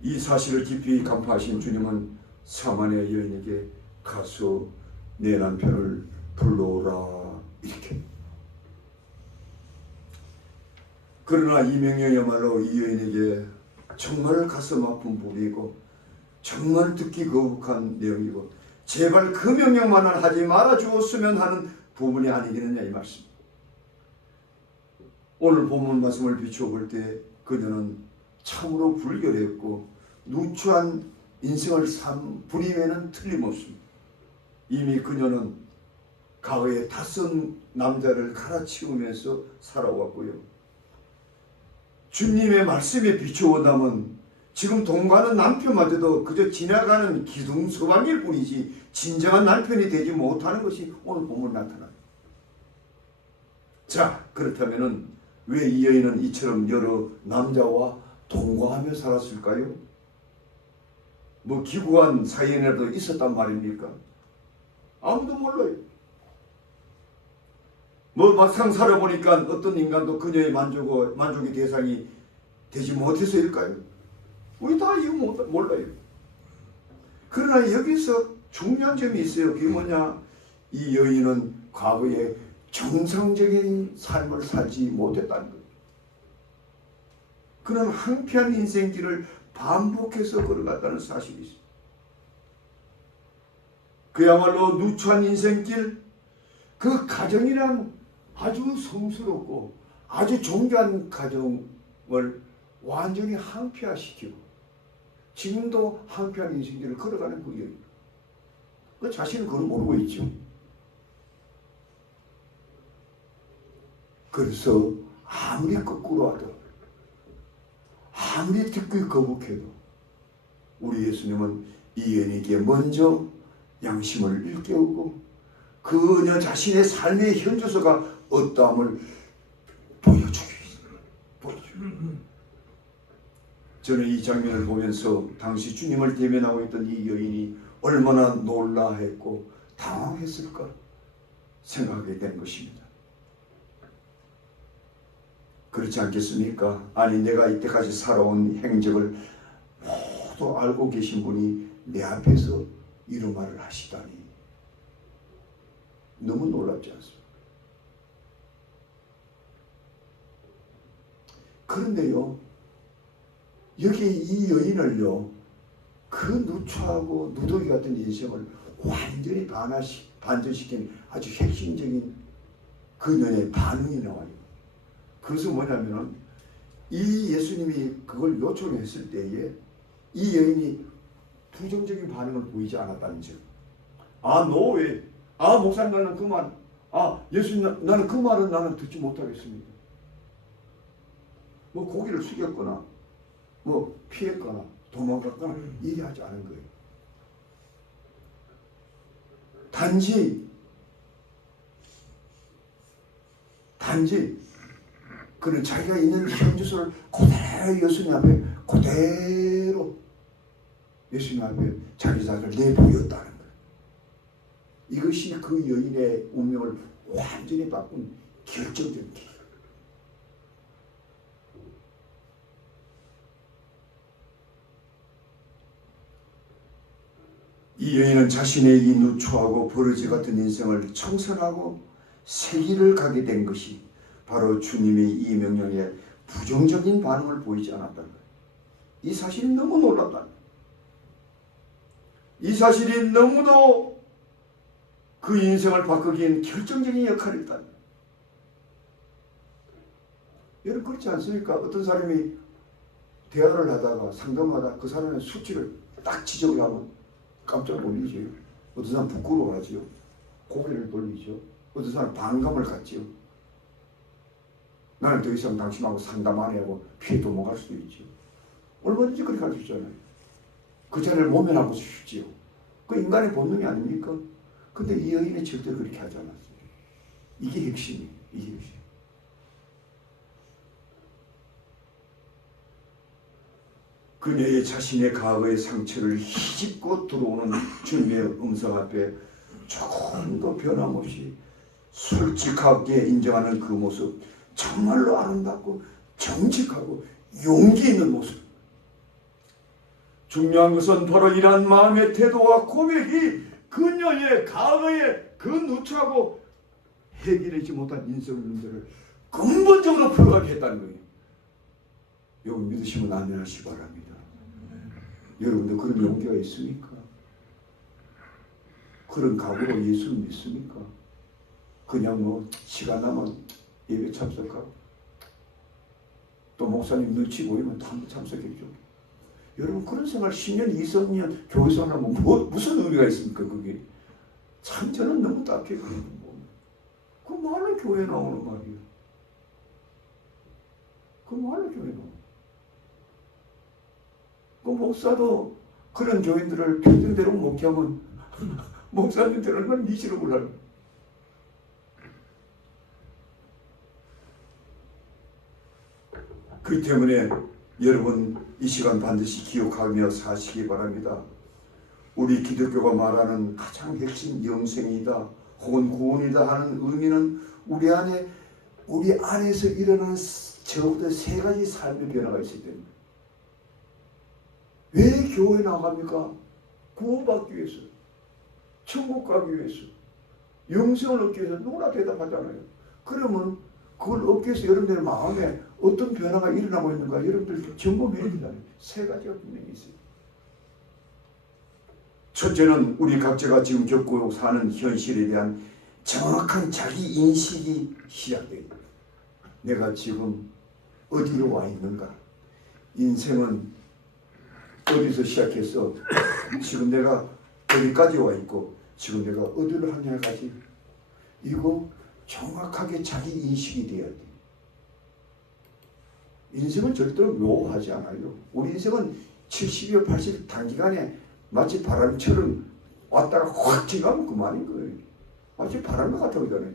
이 사실을 깊이 간파하신 주님은 사마리아 여인에게 가서 내 남편을 불러오라 이렇게. 그러나 이 명령이야말로 이 여인에게 정말 가슴 아픈 부분이고 정말 듣기 거북한 내용이고 제발 그 명령만은 하지 말아 주었으면 하는 부분이 아니겠느냐 이 말씀. 오늘 본문 말씀을 비추어 볼 때 그녀는 참으로 불결했고 누추한 인생을 산 분임에는 틀림없습니다. 이미 그녀는 과거에 낯선 남자를 갈아치우면서 살아왔고요. 주님의 말씀에 비추어본다면 지금 동거하는 남편마저도 그저 지나가는 기둥서방일 뿐이지 진정한 남편이 되지 못하는 것이 오늘 본문 나타납니다. 자, 그렇다면 왜 이 여인은 이처럼 여러 남자와 동거하며 살았을까요? 뭐 기구한 사이에라도 있었단 말입니까? 아무도 몰라요. 뭐 막상 살아보니까 어떤 인간도 그녀의 만족의 대상이 되지 못해서일까요? 우리 다 이거 몰라요. 그러나 여기서 중요한 점이 있어요. 그게 뭐냐? 이 여인은 과거에 정상적인 삶을 살지 못했다는 거예요. 그는 황폐한 인생길을 반복해서 걸어갔다는 사실이 있어요. 그야말로 누추한 인생길, 그 가정이란 아주 성스럽고 아주 존귀한 가정을 완전히 황폐화시키고 지금도 황폐한 인생길을 걸어가는 그 여인. 그 자신은 그걸 모르고 있죠. 그래서 아무리 거꾸로 하더라도 아무리 듣기 거북해도 우리 예수님은 이 여인에게 먼저 양심을 일깨우고 그녀 자신의 삶의 현주소가 어떠함을 보여주기. 저는 이 장면을 보면서 당시 주님을 대면하고 있던 이 여인이 얼마나 놀라했고 당황했을까 생각하게 된 것입니다. 그렇지 않겠습니까? 아니 내가 이때까지 살아온 행적을 모두 알고 계신 분이 내 앞에서 이런 말을 하시다니 너무 놀랍지 않습니까? 그런데요, 여기 이 여인을요, 그 누추하고 누더기 같은 인생을 완전히 반전시킨 아주 핵심적인 그녀의 반응이 나와요. 그것은 뭐냐면은 이 예수님이 그걸 요청했을 때에 이 여인이 부정적인 반응을 보이지 않았다는 점. 아, 너 왜? 아, 목사님 나는 그 말. 아, 예수님 나는 그 말은 나는 듣지 못하겠습니다. 뭐 고개를 숙였거나 뭐 피했거나 도망갔거나 얘기하지 않은 거예요. 단지 그는 자기가 있는 현주소를 그대로 예수님 앞에 그대로 예수님 앞에 자기 자신을 내보였다는 거예요. 이것이 그 여인의 운명을 완전히 바꾼 결정적인 계기. 이 여인은 자신의 이 누추하고 버러지 같은 인생을 청산하고 새 길을 가게 된 것이 바로 주님의 이 명령에 부정적인 반응을 보이지 않았다는 거예요. 이 사실이 너무 놀랍다는 거예요. 이 사실이 너무도 그 인생을 바꾸기엔 결정적인 역할을 했다는 거예요. 여러분 그렇지 않습니까? 어떤 사람이 대화를 하다가 상담하다 그 사람의 수치를 딱 지적을 하면 깜짝 놀리죠. 어떤 사람 부끄러워하죠. 고개를 돌리죠. 어떤 사람 반감을 갖죠. 나는 더 이상 당신하고 상담 안 하고 피해 도망갈 수도 있죠. 얼마든지 그렇게 할 수 있잖아요. 그 자리를 모면하고 싶지요. 그 인간의 본능이 아닙니까? 근데 이 여인은 절대로 그렇게 하지 않았어요. 이게 핵심이에요. 이게 핵심. 그녀의 자신의 과거의 상처를 휘집고 들어오는 주님의 음성 앞에 조금 더 변함없이 솔직하게 인정하는 그 모습, 정말로 아름답고 정직하고 용기 있는 모습. 중요한 것은 바로 이러한 마음의 태도와 고백이 그녀의 과거의 그 누추하고 해결하지 못한 인생 문제를 근본적으로 풀어가게 했다는 거예요. 여러분 믿으시면 아멘하시기 바랍니다. 여러분들 그런 용기가 있습니까? 그런 각오로 예수를 믿습니까? 그냥 뭐 시간 나면 예배 참석하고 또 목사님 눈치 보이면 한번 참석해줘. 여러분 그런 생활 10년, 20년 교회에서 하면 무슨 의미가 있습니까? 그게 참 저는 너무 딱해. 그 말로 교회 나오는 말이에요. 그 말로 교회 나오는. 그 목사도 그런 교인들을 평생대로 목회하면 목사님들 얼마나 미치려고 하는. 그 때문에 여러분 이 시간 반드시 기억하며 사시기 바랍니다. 우리 기독교가 말하는 가장 핵심 영생이다 혹은 구원이다 하는 의미는 우리 안에서 일어나는 적어도 세 가지 삶의 변화가 있어야 됩니다. 왜 교회 나갑니까? 구원받기 위해서, 천국 가기 위해서, 영생을 얻기 위해서. 누구나 대답하잖아요. 그러면 그걸 얻기 위해서 여러분들 마음에 어떤 변화가 일어나고 있는가 여러분들 점검해야 된다는 세 가지가 분명히 있어요. 첫째는 우리 각자가 지금 겪고 사는 현실에 대한 정확한 자기 인식이 시작돼요. 내가 지금 어디로 와 있는가? 인생은 어디서 시작해서 지금 내가 어디까지 와 있고 지금 내가 어디로 향해 가지? 이거 정확하게 자기 인식이 돼야 돼. 인생은 절대로 묘하지 않아요. 우리 인생은 70여 80 단기간에 마치 바람처럼 왔다가 확 지나면 그만인 거예요. 마치 바람과 같다고잖아요.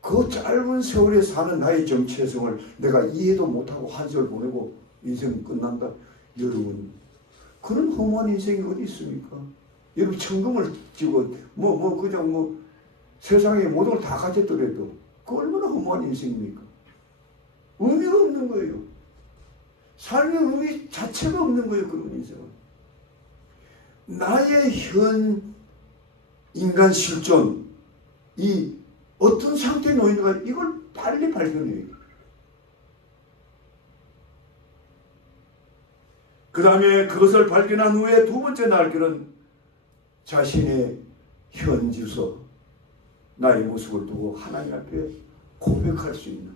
그 짧은 세월에 사는 나의 정체성을 내가 이해도 못하고 한 세월 보내고 인생은 끝난다. 여러분, 그런 허무한 인생이 어디 있습니까? 여러분, 천금을 지고 그냥 세상의 모든 걸 다 가졌더라도 그 얼마나 허무한 인생입니까? 의미가 없는 거예요. 삶의 의미 자체가 없는 거예요. 그런 인생은. 나의 현 인간 실존, 이 어떤 상태에 놓이는가 이걸 빨리 발견해야 돼요. 그 다음에 그것을 발견한 후에 두 번째 날개는 자신의 현 주소, 나의 모습을 두고 하나님 앞에 고백할 수 있는,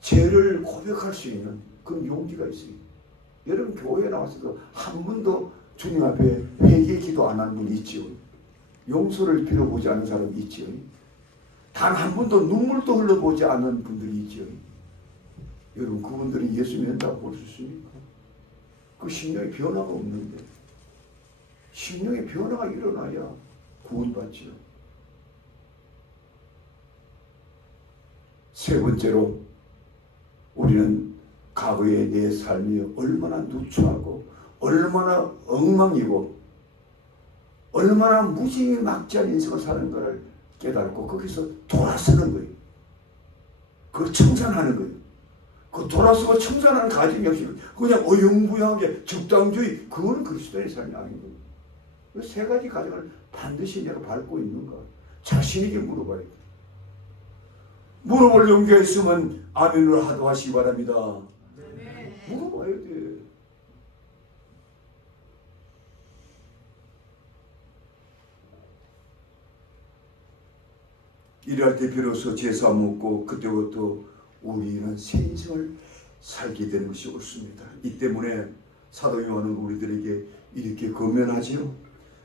죄를 고백할 수 있는 그런 용기가 있어요. 여러분 교회에 나와서도 한 번도 주님 앞에 회개 기도 안 하는 분 있지요. 용서를 빌어보지 않은 사람이 있지요. 단 한 번도 눈물도 흘려보지 않은 분들이 있지요. 여러분 그분들이 예수 믿는다고 볼 수 있습니까? 그 심령의 변화가 없는데, 심령의 변화가 일어나야 구원받지요. 세 번째로 우리는 과거의 내 삶이 얼마나 누추하고 얼마나 엉망이고 얼마나 무지막지한 인생을 사는 것을 깨닫고 거기서 돌아서는 거예요. 그걸 청산하는 거예요. 그 돌아서고 청산하는 과정이 없이 그냥 어영부영하게 적당주의, 그거는 그리스도의 삶이 아닌 거예요. 그 세 가지 과정을 반드시 내가 밟고 있는가 자신에게 물어봐야 돼요. 물어볼 용기가 있으면 아멘으로 하도하시기 바랍니다. 물어봐야 돼. 일할 때 비로소 제사 묻고 그때부터 우리는 새 인생을 살게 되는 것이 옳습니다. 이 때문에 사도 요한은 우리들에게 이렇게 권면하지요.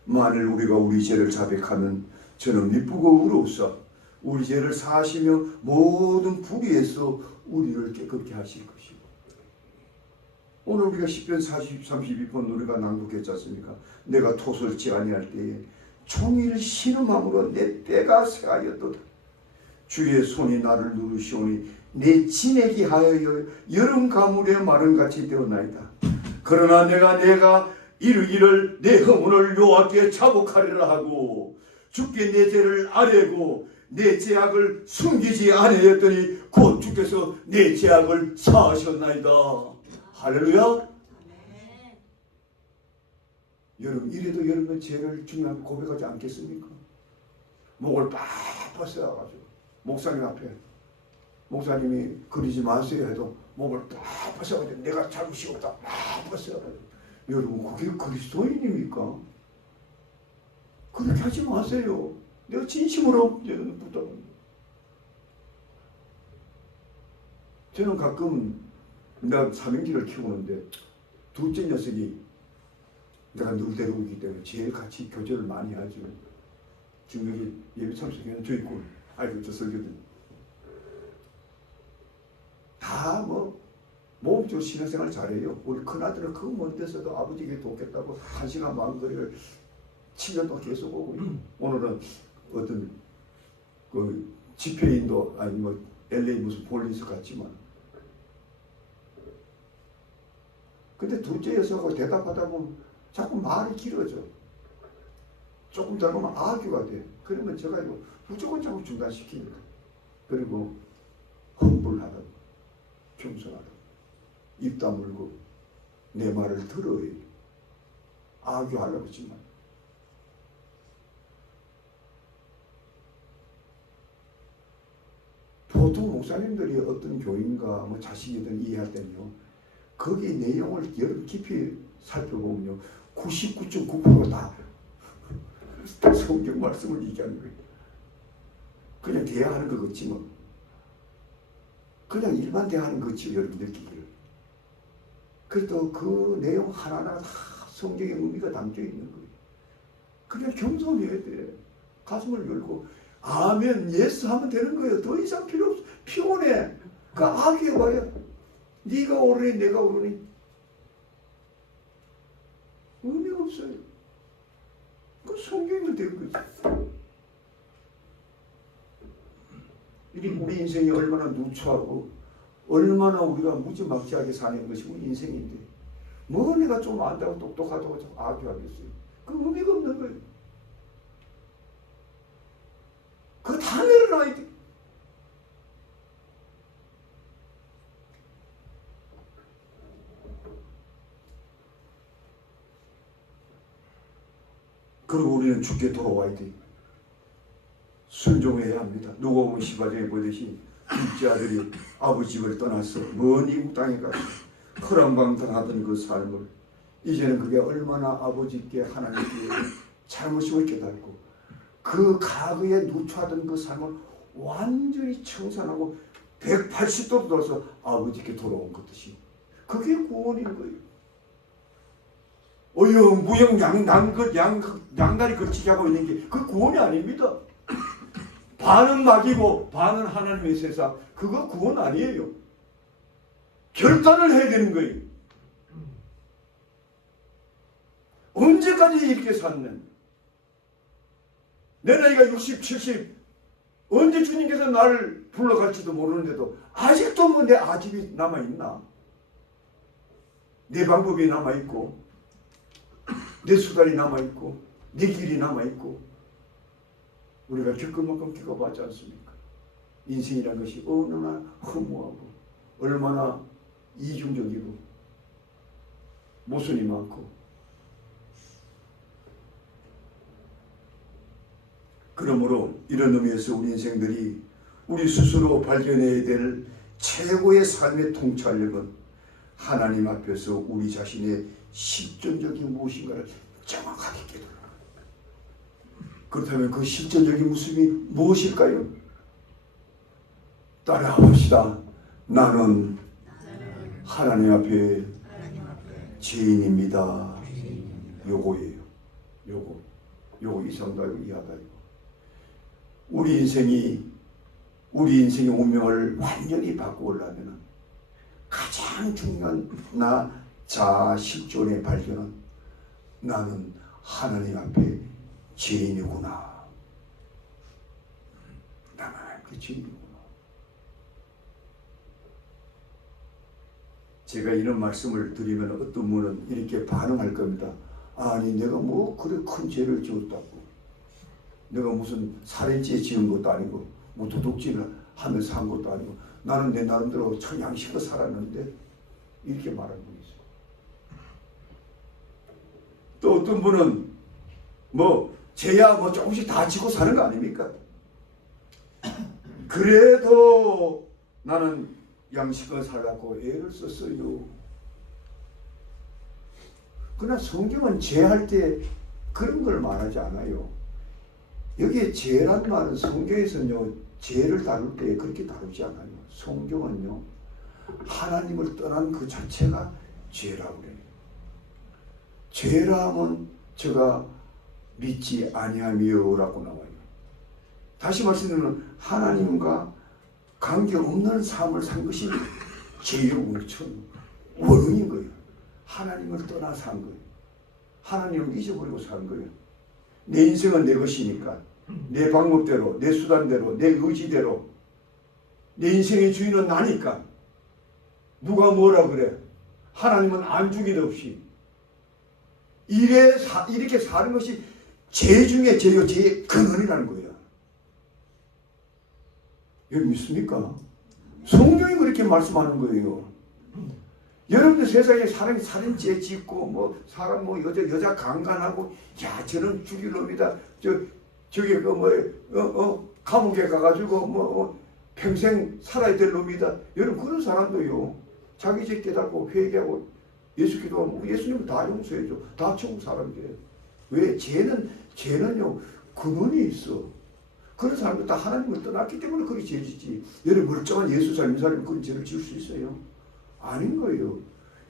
만일 우리가 우리 죄를 자백하면 저는 미쁘고 의로우사 우리 죄를 사하시며 모든 불의에서 우리를 깨끗게 하실 것이고. 오늘 우리가 시편 32편 우리가 낭독했지 않습니까? 내가 토설치 아니할 때에 종일 신음함으로 내 뼈가 새하였도다. 주의 손이 나를 누르시오니 내 진액이 하여 여름 가물의 마름같이 되었나이다. 그러나 내가 이르기를 내 허물을 여호와께 자복하리라 하고 주께 내 죄를 아뢰고 내 죄악을 숨기지 아니하였더니 곧 주께서 내 죄악을 사하셨나이다. 할렐루야. 여러분 이래도 여러분 죄를 주님 앞에 고백하지 않겠습니까? 목을 빡빡 세워가지고 목사님 앞에 목사님이 그러지 마세요 해도 목을 빡빡 세워가지고 내가 잘못이 없다 빡빡 세워가지고. 여러분 그게 그리스도인입니까? 그렇게 하지 마세요. 내가 진심으로 부탁합니다. 저는 가끔 내가 삼형제를 키우는데 둘째 녀석이 내가 늘 데리고 있기 때문에 제일 같이 교제를 많이 하죠. 지금 여기 예배 참석에는 저 있고 아이고 저 설교들 다 몸쪽 신앙생활 잘해요. 우리 큰아들은 그 먼 데서도 아버지에게 돕겠다고 1시간 반 거리를 7년 동안 계속 오고 오늘은 어떤 그 집회인도 아니 LA 무슨 볼리스 같지만 근데 둘째 여사가 대답하다 보면 자꾸 말이 길어져. 조금 더 가면 악유가 돼. 그러면 제가 이거 무조건 자꾸 중단시킵니다. 그리고 humble 겸손하다. 입 다물고 내 말을 들어야 악유하려고 했지만 보통 목사님들이 어떤 교인과 뭐 자식이든 이해할 때는요, 거기 내용을 여러 깊이 살펴보면요, 99.9%다 성경 말씀을 얘기하는 거예요. 그냥 대화하는 것 같지 뭐. 그냥 일반 대화하는 것 같지 여러분 느끼기를. 그래도 그 내용 하나하나 다 성경의 의미가 담겨 있는 거예요. 그냥 겸손해야 돼. 가슴을 열고 아멘 예스 하면 되는 거예요. 더 이상 필요 없어. 피곤해. 그 악에 와야 네가 오르니 내가 오르니 의미가 없어요. 그 성경이 된 거지. 우리 인생이 얼마나 누추하고 얼마나 우리가 무지막지하게 사는 것이 우리 인생인데 뭐 내가 좀 안다고 똑똑하다고 악유하겠어요. 그 의미가 없는 거예요. 그거 다 내려놔야 돼. 그리고 우리는 주께 돌아와야 돼. 순종해야 합니다. 누가복음 10장에 보듯이 둘째 아들이 아버지 집을 떠나서 먼 이국 땅에 가서 허랑방탕하던 그 삶을 이제는 그게 얼마나 아버지께 하나님께 잘못임을 깨닫고 그 과거에 누추하던 그 삶을 완전히 청산하고 180도 돌아서 아버지께 돌아온 것듯이 그게 구원인 거예요. 무형 양다리 걸치게 하고 있는 게 그 구원이 아닙니다. 반은 마귀고 반은 하나님의 세상, 그거 구원 아니에요. 결단을 해야 되는 거예요. 언제까지 이렇게 샀는? 내 나이가 60, 70 언제 주님께서 나를 불러갈지도 모르는데도 아직도 뭐 내 아집이 남아있나? 내 방법이 남아있고 내 수단이 남아있고 내 길이 남아있고 우리가 겪을 만큼 겪어봤지 않습니까? 인생이라는 것이 얼마나 허무하고 얼마나 이중적이고 모순이 많고 그러므로 이런 의미에서 우리 인생들이 우리 스스로 발견해야 될 최고의 삶의 통찰력은 하나님 앞에서 우리 자신의 실존적인 무엇인가를 정확하게 깨달아. 그렇다면 그 실존적인 모습이 무엇일까요? 따라합시다. 나는 하나님 앞에 죄인입니다. 요거예요. 요거 이상다 이거 이하다 이거. 우리 인생의 운명을 완전히 바꾸려면 가장 중요한 나 자아 실존의 발견은 나는 하나님 앞에 죄인이구나. 나는 그 죄인이구나. 제가 이런 말씀을 드리면 어떤 분은 이렇게 반응할 겁니다. 아니 내가 뭐 그래 큰 죄를 지었다고. 내가 무슨 살인죄 지은 것도 아니고 뭐 도둑질을 하면서 한 것도 아니고 나는 내 나름대로 참 양식껏 살았는데 이렇게 말하는 분이 있어요. 또 어떤 분은 뭐 죄야 뭐 조금씩 다 지고 사는 거 아닙니까? 그래도 나는 양식껏 살라고 애를 썼어요. 그러나 성경은 죄할 때 그런 걸 말하지 않아요. 여기에 죄란 말은 성경에서는요 죄를 다룰 때 그렇게 다루지 않아요. 성경은요 하나님을 떠난 그 자체가 죄라고 그래요. 죄라면 제가 믿지 아니하며라고 나와요. 다시 말씀드리면 하나님과 관계없는 삶을 산 것이 죄의 원인인 거예요. 하나님을 떠나 산 거예요. 하나님을 잊어버리고 산 거예요. 내 인생은 내 것이니까 내 방법대로 내 수단대로 내 의지대로 내 인생의 주인은 나니까 누가 뭐라 그래 하나님은 안주기도 없이 이렇게 사는 것이 죄 중에 죄요, 죄의 근원이라는 거예요. 여러분 믿습니까? 성경이 그렇게 말씀하는 거예요. 여러분들 세상에 사람이 살인죄 짓고 뭐 사람 뭐 여자 강간하고 야 저는 죽일 놈이다. 저기 감옥에 가가지고 평생 살아야 될 놈이다. 여러분 그런 사람도요. 자기 죄 깨닫고 회개하고 예수 기도하면 예수님은 다 용서해줘. 다 천국 사람이에요. 왜? 죄는요 근원이 있어. 그런 사람들 다 하나님을 떠났기 때문에 그렇게 죄 짓지. 여러분 멀쩡한 예수 사람 사람이 그런 죄를 지을 수 있어요? 아닌 거예요.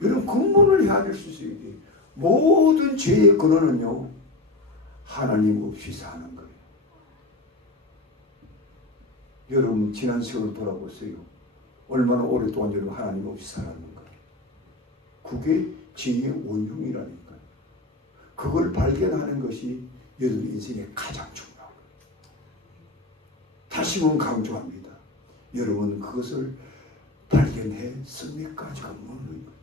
여러분 근본을 헤아릴 수 있어야 돼. 모든 죄의 근원은요 하나님 없이 사는 거예요. 여러분 지난 세월을 돌아보세요. 얼마나 오랫동안 여러분 하나님 없이 살았는가. 그게 죄의 원흉이라니까요. 그걸 발견하는 것이 여러분 인생의 가장 중요한 거예요. 다시금 강조합니다. 여러분 그것을 발견했습니까? 지금 묻는 거예요.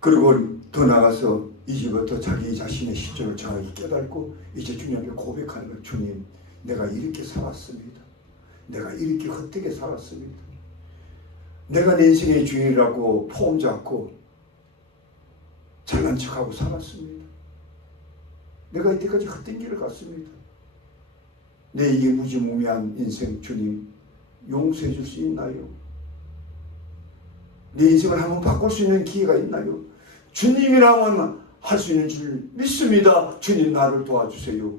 그리고 더 나가서 이제부터 자기 자신의 시점을 정확히 깨닫고 이제 주님께 고백하는 걸 주님 내가 이렇게 살았습니다. 내가 이렇게 헛되게 살았습니다. 내가 내 인생의 주인이라고 폼 잡고 잘난 척하고 살았습니다. 내가 이때까지 헛된 길을 갔습니다. 내 이 무지무미한 인생 주님 용서해 줄 수 있나요? 내 인생을 한번 바꿀 수 있는 기회가 있나요? 주님이라면 할 수 있는 줄 믿습니다. 주님 나를 도와주세요.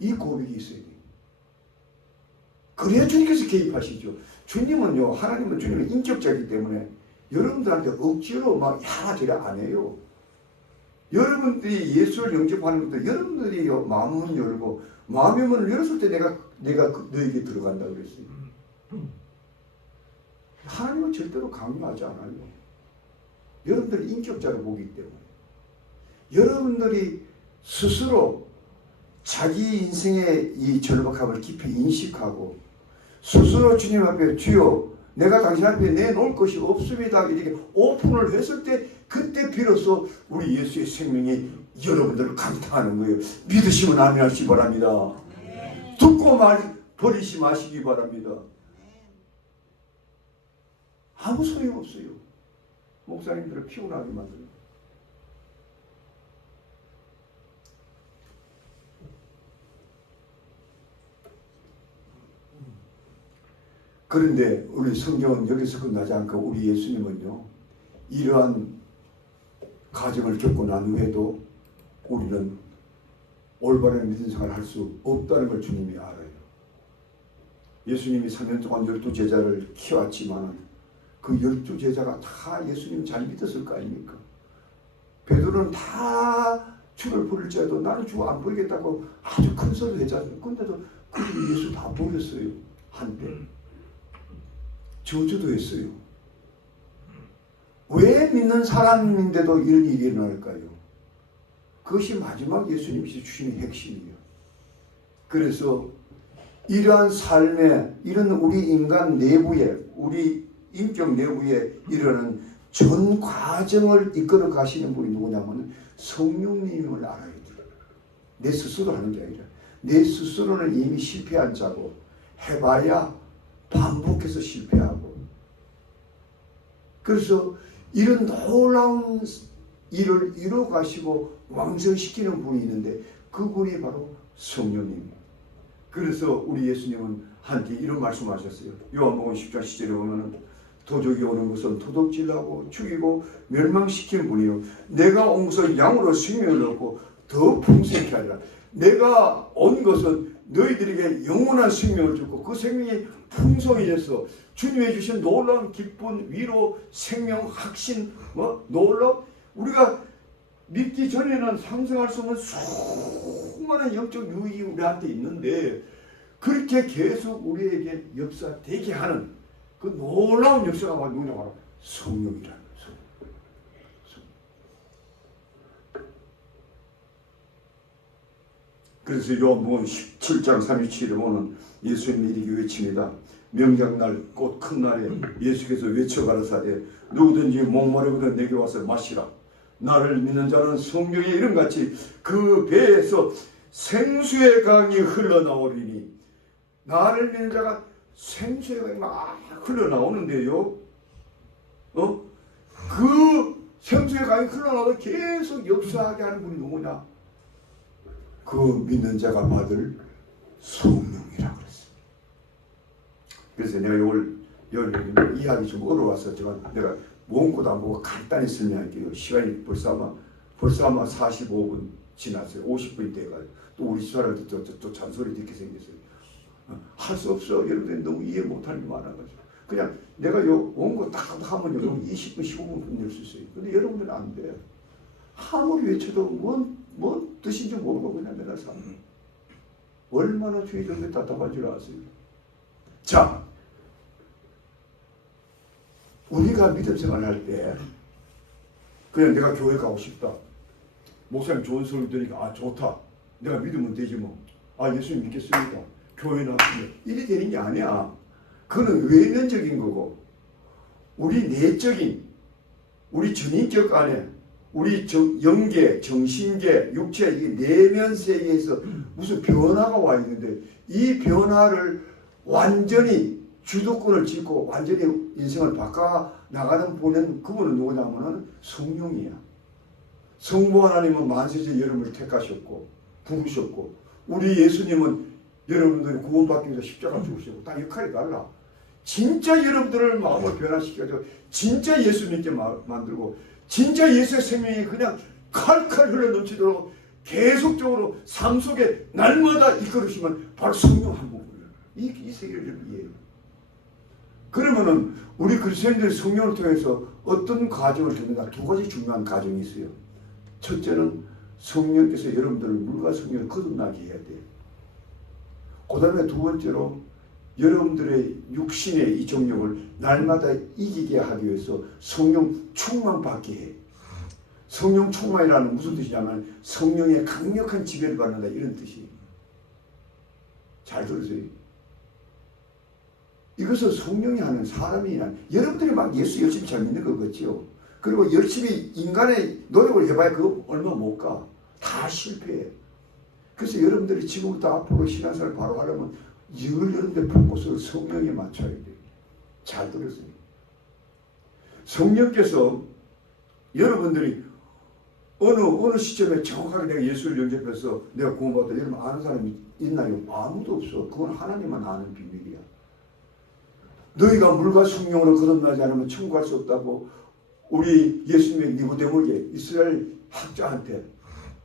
이 고백이 있어야 돼요. 그래야 주님께서 개입하시죠. 주님은요, 하나님은 주님은 인격자이기 때문에 여러분들한테 억지로 막 야저래 안 해요. 여러분들이 예수를 영접하는 것도 여러분들이 마음을 열고 마음의 문을 열었을 때 내가 너에게 들어간다 그랬어요. 하나님은 절대로 강요하지 않아요. 여러분들이 인격자로 보기 때문에 여러분들이 스스로 자기 인생의 이 절박함을 깊이 인식하고 스스로 주님 앞에 주여 내가 당신 앞에 내놓을 것이 없습니다 이렇게 오픈을 했을 때 그때 비로소 우리 예수의 생명이 여러분들을 강타하는 거예요. 믿으시면 아멘하시기 바랍니다. 듣고 버리지 마시기 바랍니다. 아무 소용없어요. 목사님들을 피곤하게 만들어요. 그런데 우리 성경은 여기서 끝나지 않고 우리 예수님은요 이러한 가정을 겪고 난 후에도 우리는 올바른 믿음 생활을 할 수 없다는 걸 주님이 알아요. 예수님이 3년 동안 12제자를 키웠지만 그 12제자가 다 예수님 잘 믿었을 거 아닙니까? 베드로는 다 주를 버릴지라도 나는 주 안 버리겠다고 아주 큰 소리 했잖아요. 근데도 예수 다 버렸어요. 한때. 저주도 했어요. 왜 믿는 사람인데도 이런 일이 일어날까요? 그것이 마지막 예수님이 주시는 핵심이에요. 그래서 이러한 삶에 이런 우리 인간 내부에 우리 인격 내부에 이르는 전 과정을 이끌어 가시는 분이 누구냐면 성령님을 알아야 돼요. 내 스스로 하는 게 아니라 내 스스로는 이미 실패한 자고 해봐야 반복해서 실패하고 그래서 이런 놀라운 일을 이루어 가시고 완성시키는 분이 있는데 그분이 바로 성령님이에요. 그래서 우리 예수님은 한테 이런 말씀하셨어요. 요한복음 10장 10절에 보면은 도적이 오는 것은 도둑질하고 죽이고 멸망시키는 분이요 내가 온 것은 양으로 생명을 얻고 더 풍성케 하리라. 내가 온 것은 너희들에게 영원한 생명을 주고 그 생명이 풍성해져서 주님이 주신 놀라운 기쁨, 위로, 생명, 확신, 놀라운 우리가 믿기 전에는 상상할 수 없는 수많은 영적 유익이 우리한테 있는데 그렇게 계속 우리에게 역사되게 하는 그 놀라운 역사가 뭐냐 바로 성령이라는 거예요. 그래서 요한복음 17장 37에 보면 예수님이 이렇게 외칩니다. 명장날 곧 큰 날에 예수께서 외쳐가라사대 누구든지 목마르거든 내게 와서 마시라. 나를 믿는 자는 성경에 이름같이 그 배에서 생수의 강이 흘러나오리니. 나를 믿는 자가 생수의 강이 막 흘러나오는데요. 그 생수의 강이 흘러나오다 계속 역사하게 하는 분이 누구냐? 그 믿는 자가 받을 성령이라고 그랬어요. 그래서 내가 이걸 이해하기 좀 어려워서 내가 원고도 안 보고 간단히 설명할게요. 시간이 벌써 아마 45분 지났어요. 50분이 돼가지고 또 우리 수사를 또 잔소리 듣게 생겼어요. 할 수 없어. 여러분들이 너무 이해 못하는 게 많아가지고 그냥 내가 요 원고 딱 하면 여러분 20분 15분 끝낼 수 있어요. 근데 여러분들은 안 돼. 아무리 외쳐도 뭔 뜻인지 모르고 그냥 내가 사는 얼마나 죄정에 답답한 줄 아세요? 자, 우리가 믿음 생활할 때 그냥 내가 교회 가고 싶다. 목사님 좋은 소리 들으니까 좋다. 내가 믿으면 되지 뭐. 예수님 믿겠습니다. 교회 나왔으면 이래 되는 게 아니야. 그거는 외면적인 거고 우리 내적인 우리 전인격 안에 우리 영계, 정신계, 육체 이 내면 세계에서 무슨 변화가 와 있는데 이 변화를 완전히 주도권을 쥐고 완전히 인생을 바꿔 나가는 보는 그분은 누구냐면은 성령이야. 성부 하나님은 만세제 여러분을 택하셨고 부르셨고 우리 예수님은 여러분들이 구원받기 위해서 십자가 죽으셨고 다 역할이 달라. 진짜 여러분들을 마음을 변화시켜서 진짜 예수 믿게 만들고 진짜 예수의 생명이 그냥 칼칼 흘러 넘치도록 계속적으로 삶 속에 날마다 이끌으시면 바로 성령 한 부분이에요. 이 세계를 이해해요. 그러면은 우리 그리스도인들이 성령을 통해서 어떤 과정을 겪는가? 두 가지 중요한 과정이 있어요. 첫째는 성령께서 여러분들을 물과 성령을 거듭나게 해야 돼요. 그 다음에 두 번째로 여러분들의 육신의 이 정욕을 날마다 이기게 하기 위해서 성령 충만 받게 해. 성령 충만이라는 무슨 뜻이냐면 성령의 강력한 지배를 받는다 이런 뜻이에요. 잘 들으세요. 이것은 성령이 하는 사람이 아니라 여러분들이 막 예수 열심히 잘 믿는 거 같지요. 그리고 열심히 인간의 노력을 해봐야 그거 얼마 못 가. 다 실패해. 그래서 여러분들이 지금부터 앞으로 신앙생활을 바로 하려면 여러분들 포커스를 성령에 맞춰야 돼요. 잘 들으세요. 성령께서 여러분들이 어느 시점에 정확하게 내가 예수를 영접해서 내가 구원받았다 여러분 아는 사람이 있나요? 아무도 없어. 그건 하나님만 아는 비밀이야. 너희가 물과 성령으로 거듭나지 않으면 천국 갈 수 없다고 우리 예수님의 니고데모에게 이스라엘 학자한테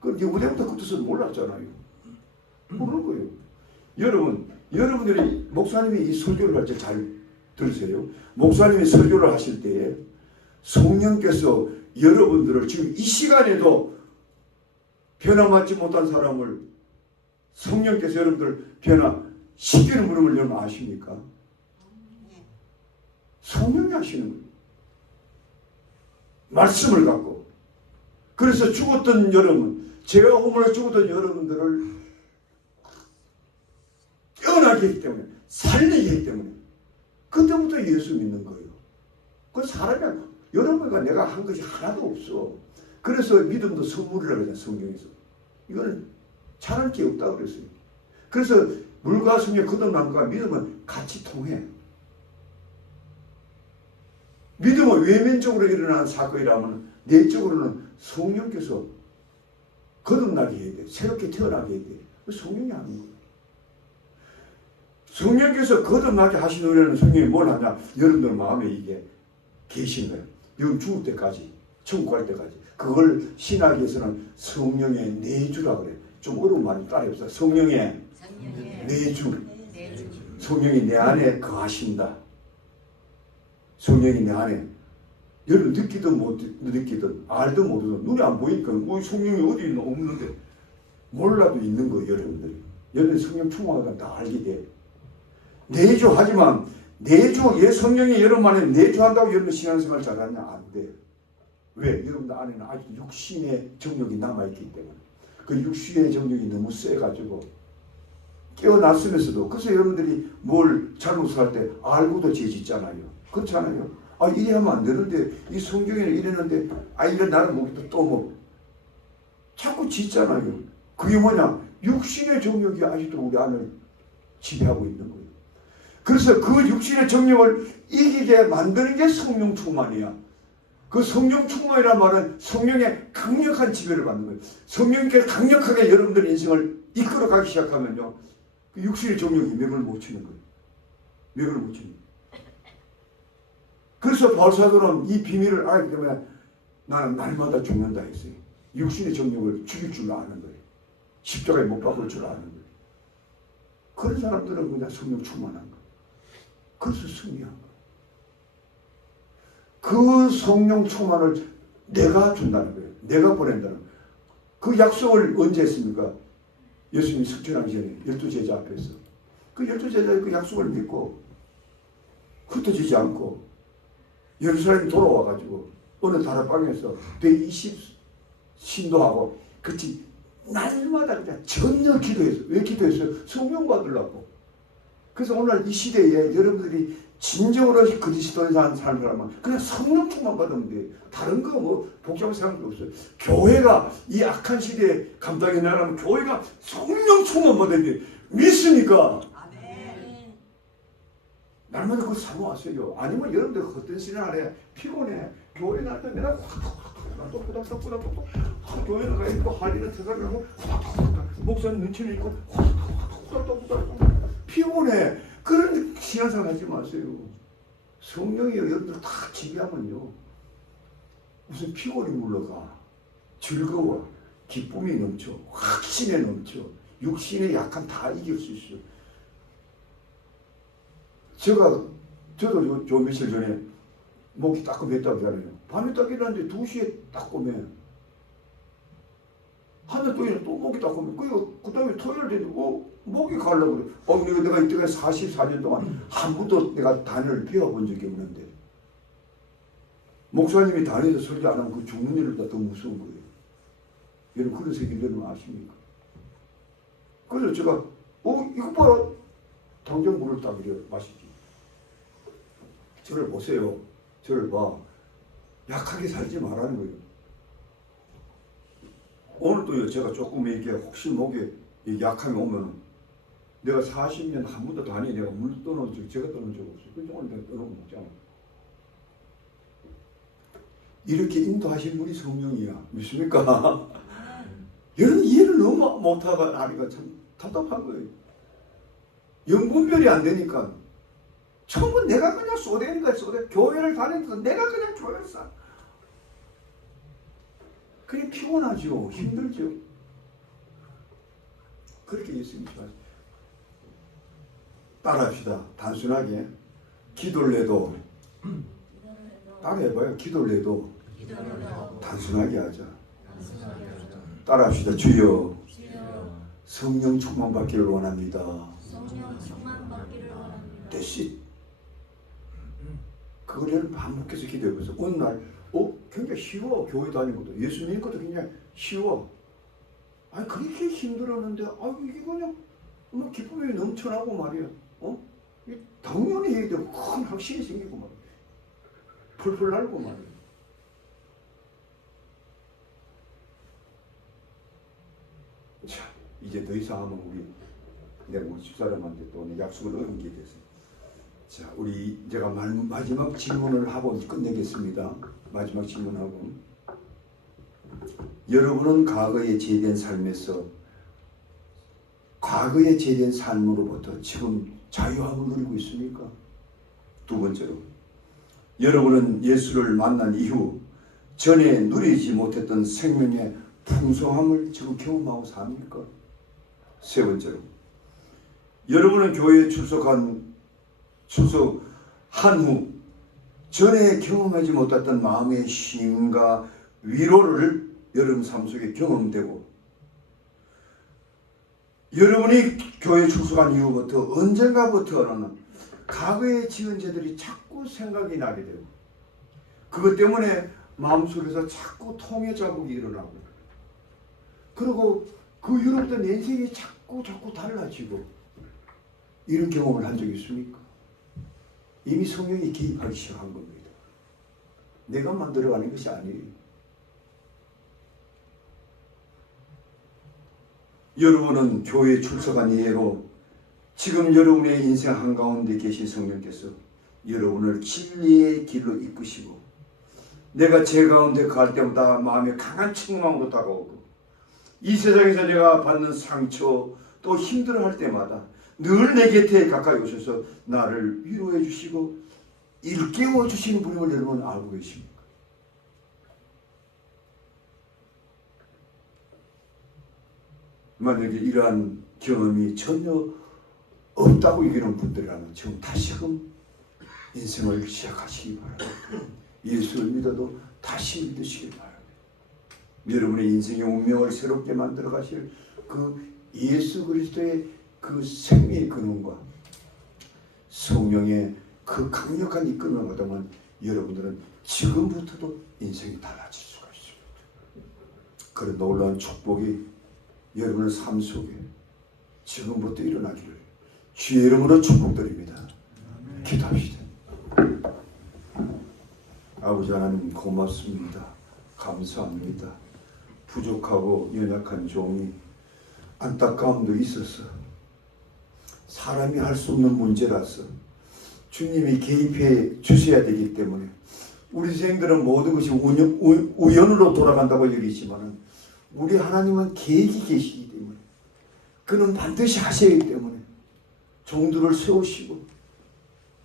그 니고데모도 그 뜻을 몰랐잖아요. 모르는 거예요. 여러분들이 목사님이 이 설교를 할 때 잘 들으세요. 목사님이 설교를 하실 때에 성령께서 여러분들을 지금 이 시간에도 변화받지 못한 사람을 성령께서 여러분들을 변화시키는 분을 여러분 아십니까? 성령이 하시는 거예요. 말씀을 갖고. 그래서 죽었던 여러분, 죄와 허물에 죽었던 여러분들을 깨어나게 했기 때문에, 살리게 했기 때문에 그때부터 예수 믿는 거예요. 그 사람이 여러분과 내가 한 것이 하나도 없어. 그래서 믿음도 선물이라고 하잖아요. 성경에서. 이거는 잘할 게 없다고 그랬어요. 그래서 물과 성령 거듭남과 믿음은 같이 통해. 믿음은 외면적으로 일어나는 사건이라면 내적으로는 성령께서 거듭나게 해야 돼. 새롭게 태어나게 해야 돼. 성령이 하는 거예요. 성령께서 거듭나게 하시는 성령이 뭘 하냐? 여러분들 마음에 이게 계신 거예요. 여러분 죽을 때까지, 천국 갈 때까지. 그걸 신학에서는 성령의 내주라고 그래요. 좀 어려운 말이 따라해보세요. 성령의 내주. 성령이 내 안에 거하신다. 성령이 내 안에. 여러분 느끼든 못 느끼든 알든 모르든 눈에 안 보이니까 성령이 어디 있나 없는데 몰라도 있는 거예요. 여러분들이 성령 충만하다 다 알게 돼. 내주하지만 성령이 여러분 안에 내주한다고 여러분 신앙생활 잘하냐? 안 돼. 왜? 여러분들 안에는 아직 육신의 정욕이 남아있기 때문에. 그 육신의 정욕이 너무 세가지고 깨어났으면서도. 그래서 여러분들이 뭘 잘못할 때 알고도 죄 짓잖아요. 그렇잖아요. 아, 이래 하면 안 되는데, 이 성경에는 이랬는데, 아, 이래 나는 뭐또 뭐 자꾸 짓잖아요. 그게 뭐냐? 육신의 정욕이 아직도 우리 안을 지배하고 있는 거예요. 그래서 그 육신의 정욕을 이기게 만드는 게 성령 충만이야. 그 성령 충만이란 말은 성령의 강력한 지배를 받는 거예요. 성령께서 강력하게 여러분들 인생을 이끌어가기 시작하면요, 그 육신의 정욕이 맥을 못 치는 거예요. 맥을 못 치는 거예요. 그래서 바울사도는 이 비밀을 알기 때문에 나는 날마다 죽는다 했어요. 육신의 정욕을 죽일 줄 아는 거예요. 십자가에 못 박을 줄 아는 거예요. 그런 사람들은 그냥 성령 충만한 거예요. 그래서 승리한 거예요. 그 성령 충만을 내가 준다는 거예요. 내가 보낸다는 거예요. 그 약속을 언제 했습니까? 예수님이 승천하기 전에 12제자 앞에서. 그 12제자의 그 약속을 믿고 흩어지지 않고 예루살렘 돌아와가지고 어느 다락방에서 120 신도하고 같이 날마다 그냥 전혀 기도했어요. 왜 기도했어요? 성령 받으려고. 그래서 오늘 이 시대에 여러분들이 진정으로 그리스도인 사는 사람은 그냥 성령 충만 받으면 돼. 다른 거 뭐 복잡한 생각도 없어요. 교회가 이 악한 시대에 감당해내려면 교회가 성령 충만 받아야 돼. 믿습니까? 아멘. 날마다 그거 사모하세요. 아니면 여러분들 어떤 시간 안에 피곤해. 교회 날 때 내가 똑똑똑똑똑 교회는 가 있고 할인은 퇴사를 하고 목사님 눈치는 있고 똑똑똑똑 피곤해. 그런 신앙생활 하지 마세요. 성령이 여러분들 다 지배하면요, 무슨 피곤이 물러가. 즐거워. 기쁨이 넘쳐. 확신에 넘쳐. 육신의 약함 다 이길 수 있어요. 저도 저 며칠 전에 목이 따끔했다고 하잖아요. 밤에 딱 일어났는데 2시에 따끔해. 하늘 또 일어나 또 목이 따끔해. 그 다음에 토요일 되고 목이 가려고 그래. 내가 이때까지 44년 동안 한 번도 내가 단어를 배워본 적이 없는데, 목사님이 단에서 설교 안 하면 그 죽는 일보다 더 무서운 거예요. 여러분 그런 세계 여러분 아십니까? 그래서 제가 이거 봐라. 당장 물을 딱 이래 마시지. 저를 보세요. 저를 봐. 약하게 살지 말라는 거예요. 오늘도요, 제가 조금 이렇게 혹시 목에 약함이 오면 내가 40년 한 번도 단위에 내가 물 떠놓은 적, 제가 떠놓은 적 없어요. 그래서 오늘 내가 떠놓고 먹잖아. 이렇게 인도하신 분이 성령이야. 믿습니까? 여러분 이해를 너무 못하고 하니까 참 답답한 거예요. 영분별이 안 되니까 처음은 내가 그냥 쏘대니까 교회를 다니면서 내가 그냥 조였어. 그게 피곤하죠. 힘들죠. 그렇게 예수님이 좋아하세요. 따라합시다. 단순하게 기도를 해도 따라해봐요. 기도를 해도 단순하게 하자. 따라합시다. 주여 성령 충만 받기를 원합니다. 대신 그거를 반복해서 기도해보세요. 어느 날 굉장히 쉬워. 교회 다니는 것도 예수 믿는 것도 굉장히 쉬워. 아니 그렇게 힘들었는데 이게 그냥 뭐 기쁨이 넘쳐나고 말이야. 당연히 해야 되고 큰 확신이 생기고 말이야. 펄펄 날고 말이야. 자, 이제 더 이상 하면 내가 우리 집사람한테 또 약속을 어긴 게 됐어요. 자, 우리 제가 마지막 질문을 하고 끝내겠습니다. 마지막 질문하고, 여러분은 과거에 죄된 삶에서 과거에 죄된 삶으로부터 지금 자유함을 누리고 있습니까? 두 번째로, 여러분은 예수를 만난 이후 전에 누리지 못했던 생명의 풍성함을 지금 경험하고 삽니까? 세 번째로, 여러분은 교회에 출석한 후 전에 경험하지 못했던 마음의 쉼과 위로를 여러분 삶 속에 경험되고, 여러분이 교회에 출석한 이후부터 언젠가부터는 과거에 지은 죄들이 자꾸 생각이 나게 되고, 그것 때문에 마음속에서 자꾸 통해 자국이 일어나고, 그리고 그 이후로부터 내 인생이 자꾸 달라지고 이런 경험을 한 적이 있습니까? 이미 성령이 개입하기 시작한 겁니다. 내가 만들어가는 것이 아니에요. 여러분은 교회에 출석한 이후로 지금 여러분의 인생 한가운데 계신 성령께서 여러분을 진리의 길로 이끄시고 내가 제 가운데 갈 때마다 마음에 강한 충만으로 다가오고 이 세상에서 내가 받는 상처 또 힘들어할 때마다 늘 내 곁에 가까이 오셔서 나를 위로해 주시고 일깨워 주시는 분임을 여러분 알고 계십니까? 만약에 이러한 경험이 전혀 없다고 여기는 분들이라면 지금 다시금 인생을 시작하시기 바랍니다. 예수를 믿어도 다시 믿으시기 바랍니다. 여러분의 인생의 운명을 새롭게 만들어 가실 그 예수 그리스도의 그 생명의 근원과 성령의 그 강력한 이끌림을 받으면 여러분들은 지금부터도 인생이 달라질 수가 있습니다. 그런 놀라운 축복이 여러분의 삶 속에 지금부터 일어나기를 주의 이름으로 축복드립니다. 기도합시다. 아버지 하나님 고맙습니다. 감사합니다. 부족하고 연약한 종이 안타까움도 있어서 사람이 할 수 없는 문제라서 주님이 개입해 주셔야 되기 때문에 우리 생들은 모든 것이 우연으로 돌아간다고 여기지만 우리 하나님은 계획이 계시기 때문에 그는 반드시 하셔야 하기 때문에 종들을 세우시고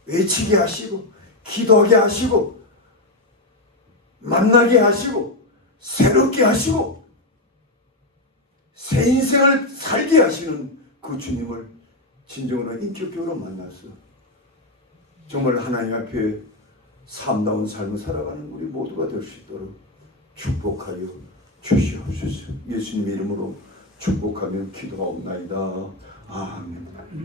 외치게 하시고 기도하게 하시고 만나게 하시고 새롭게 하시고 새 인생을 살게 하시는 그 주님을 진정으로 인격적으로 만나서 정말 하나님 앞에 참다운 삶을 살아가는 우리 모두가 될 수 있도록 축복하여 주시옵소서. 예수님 이름으로 축복하며 기도하옵나이다. 아멘.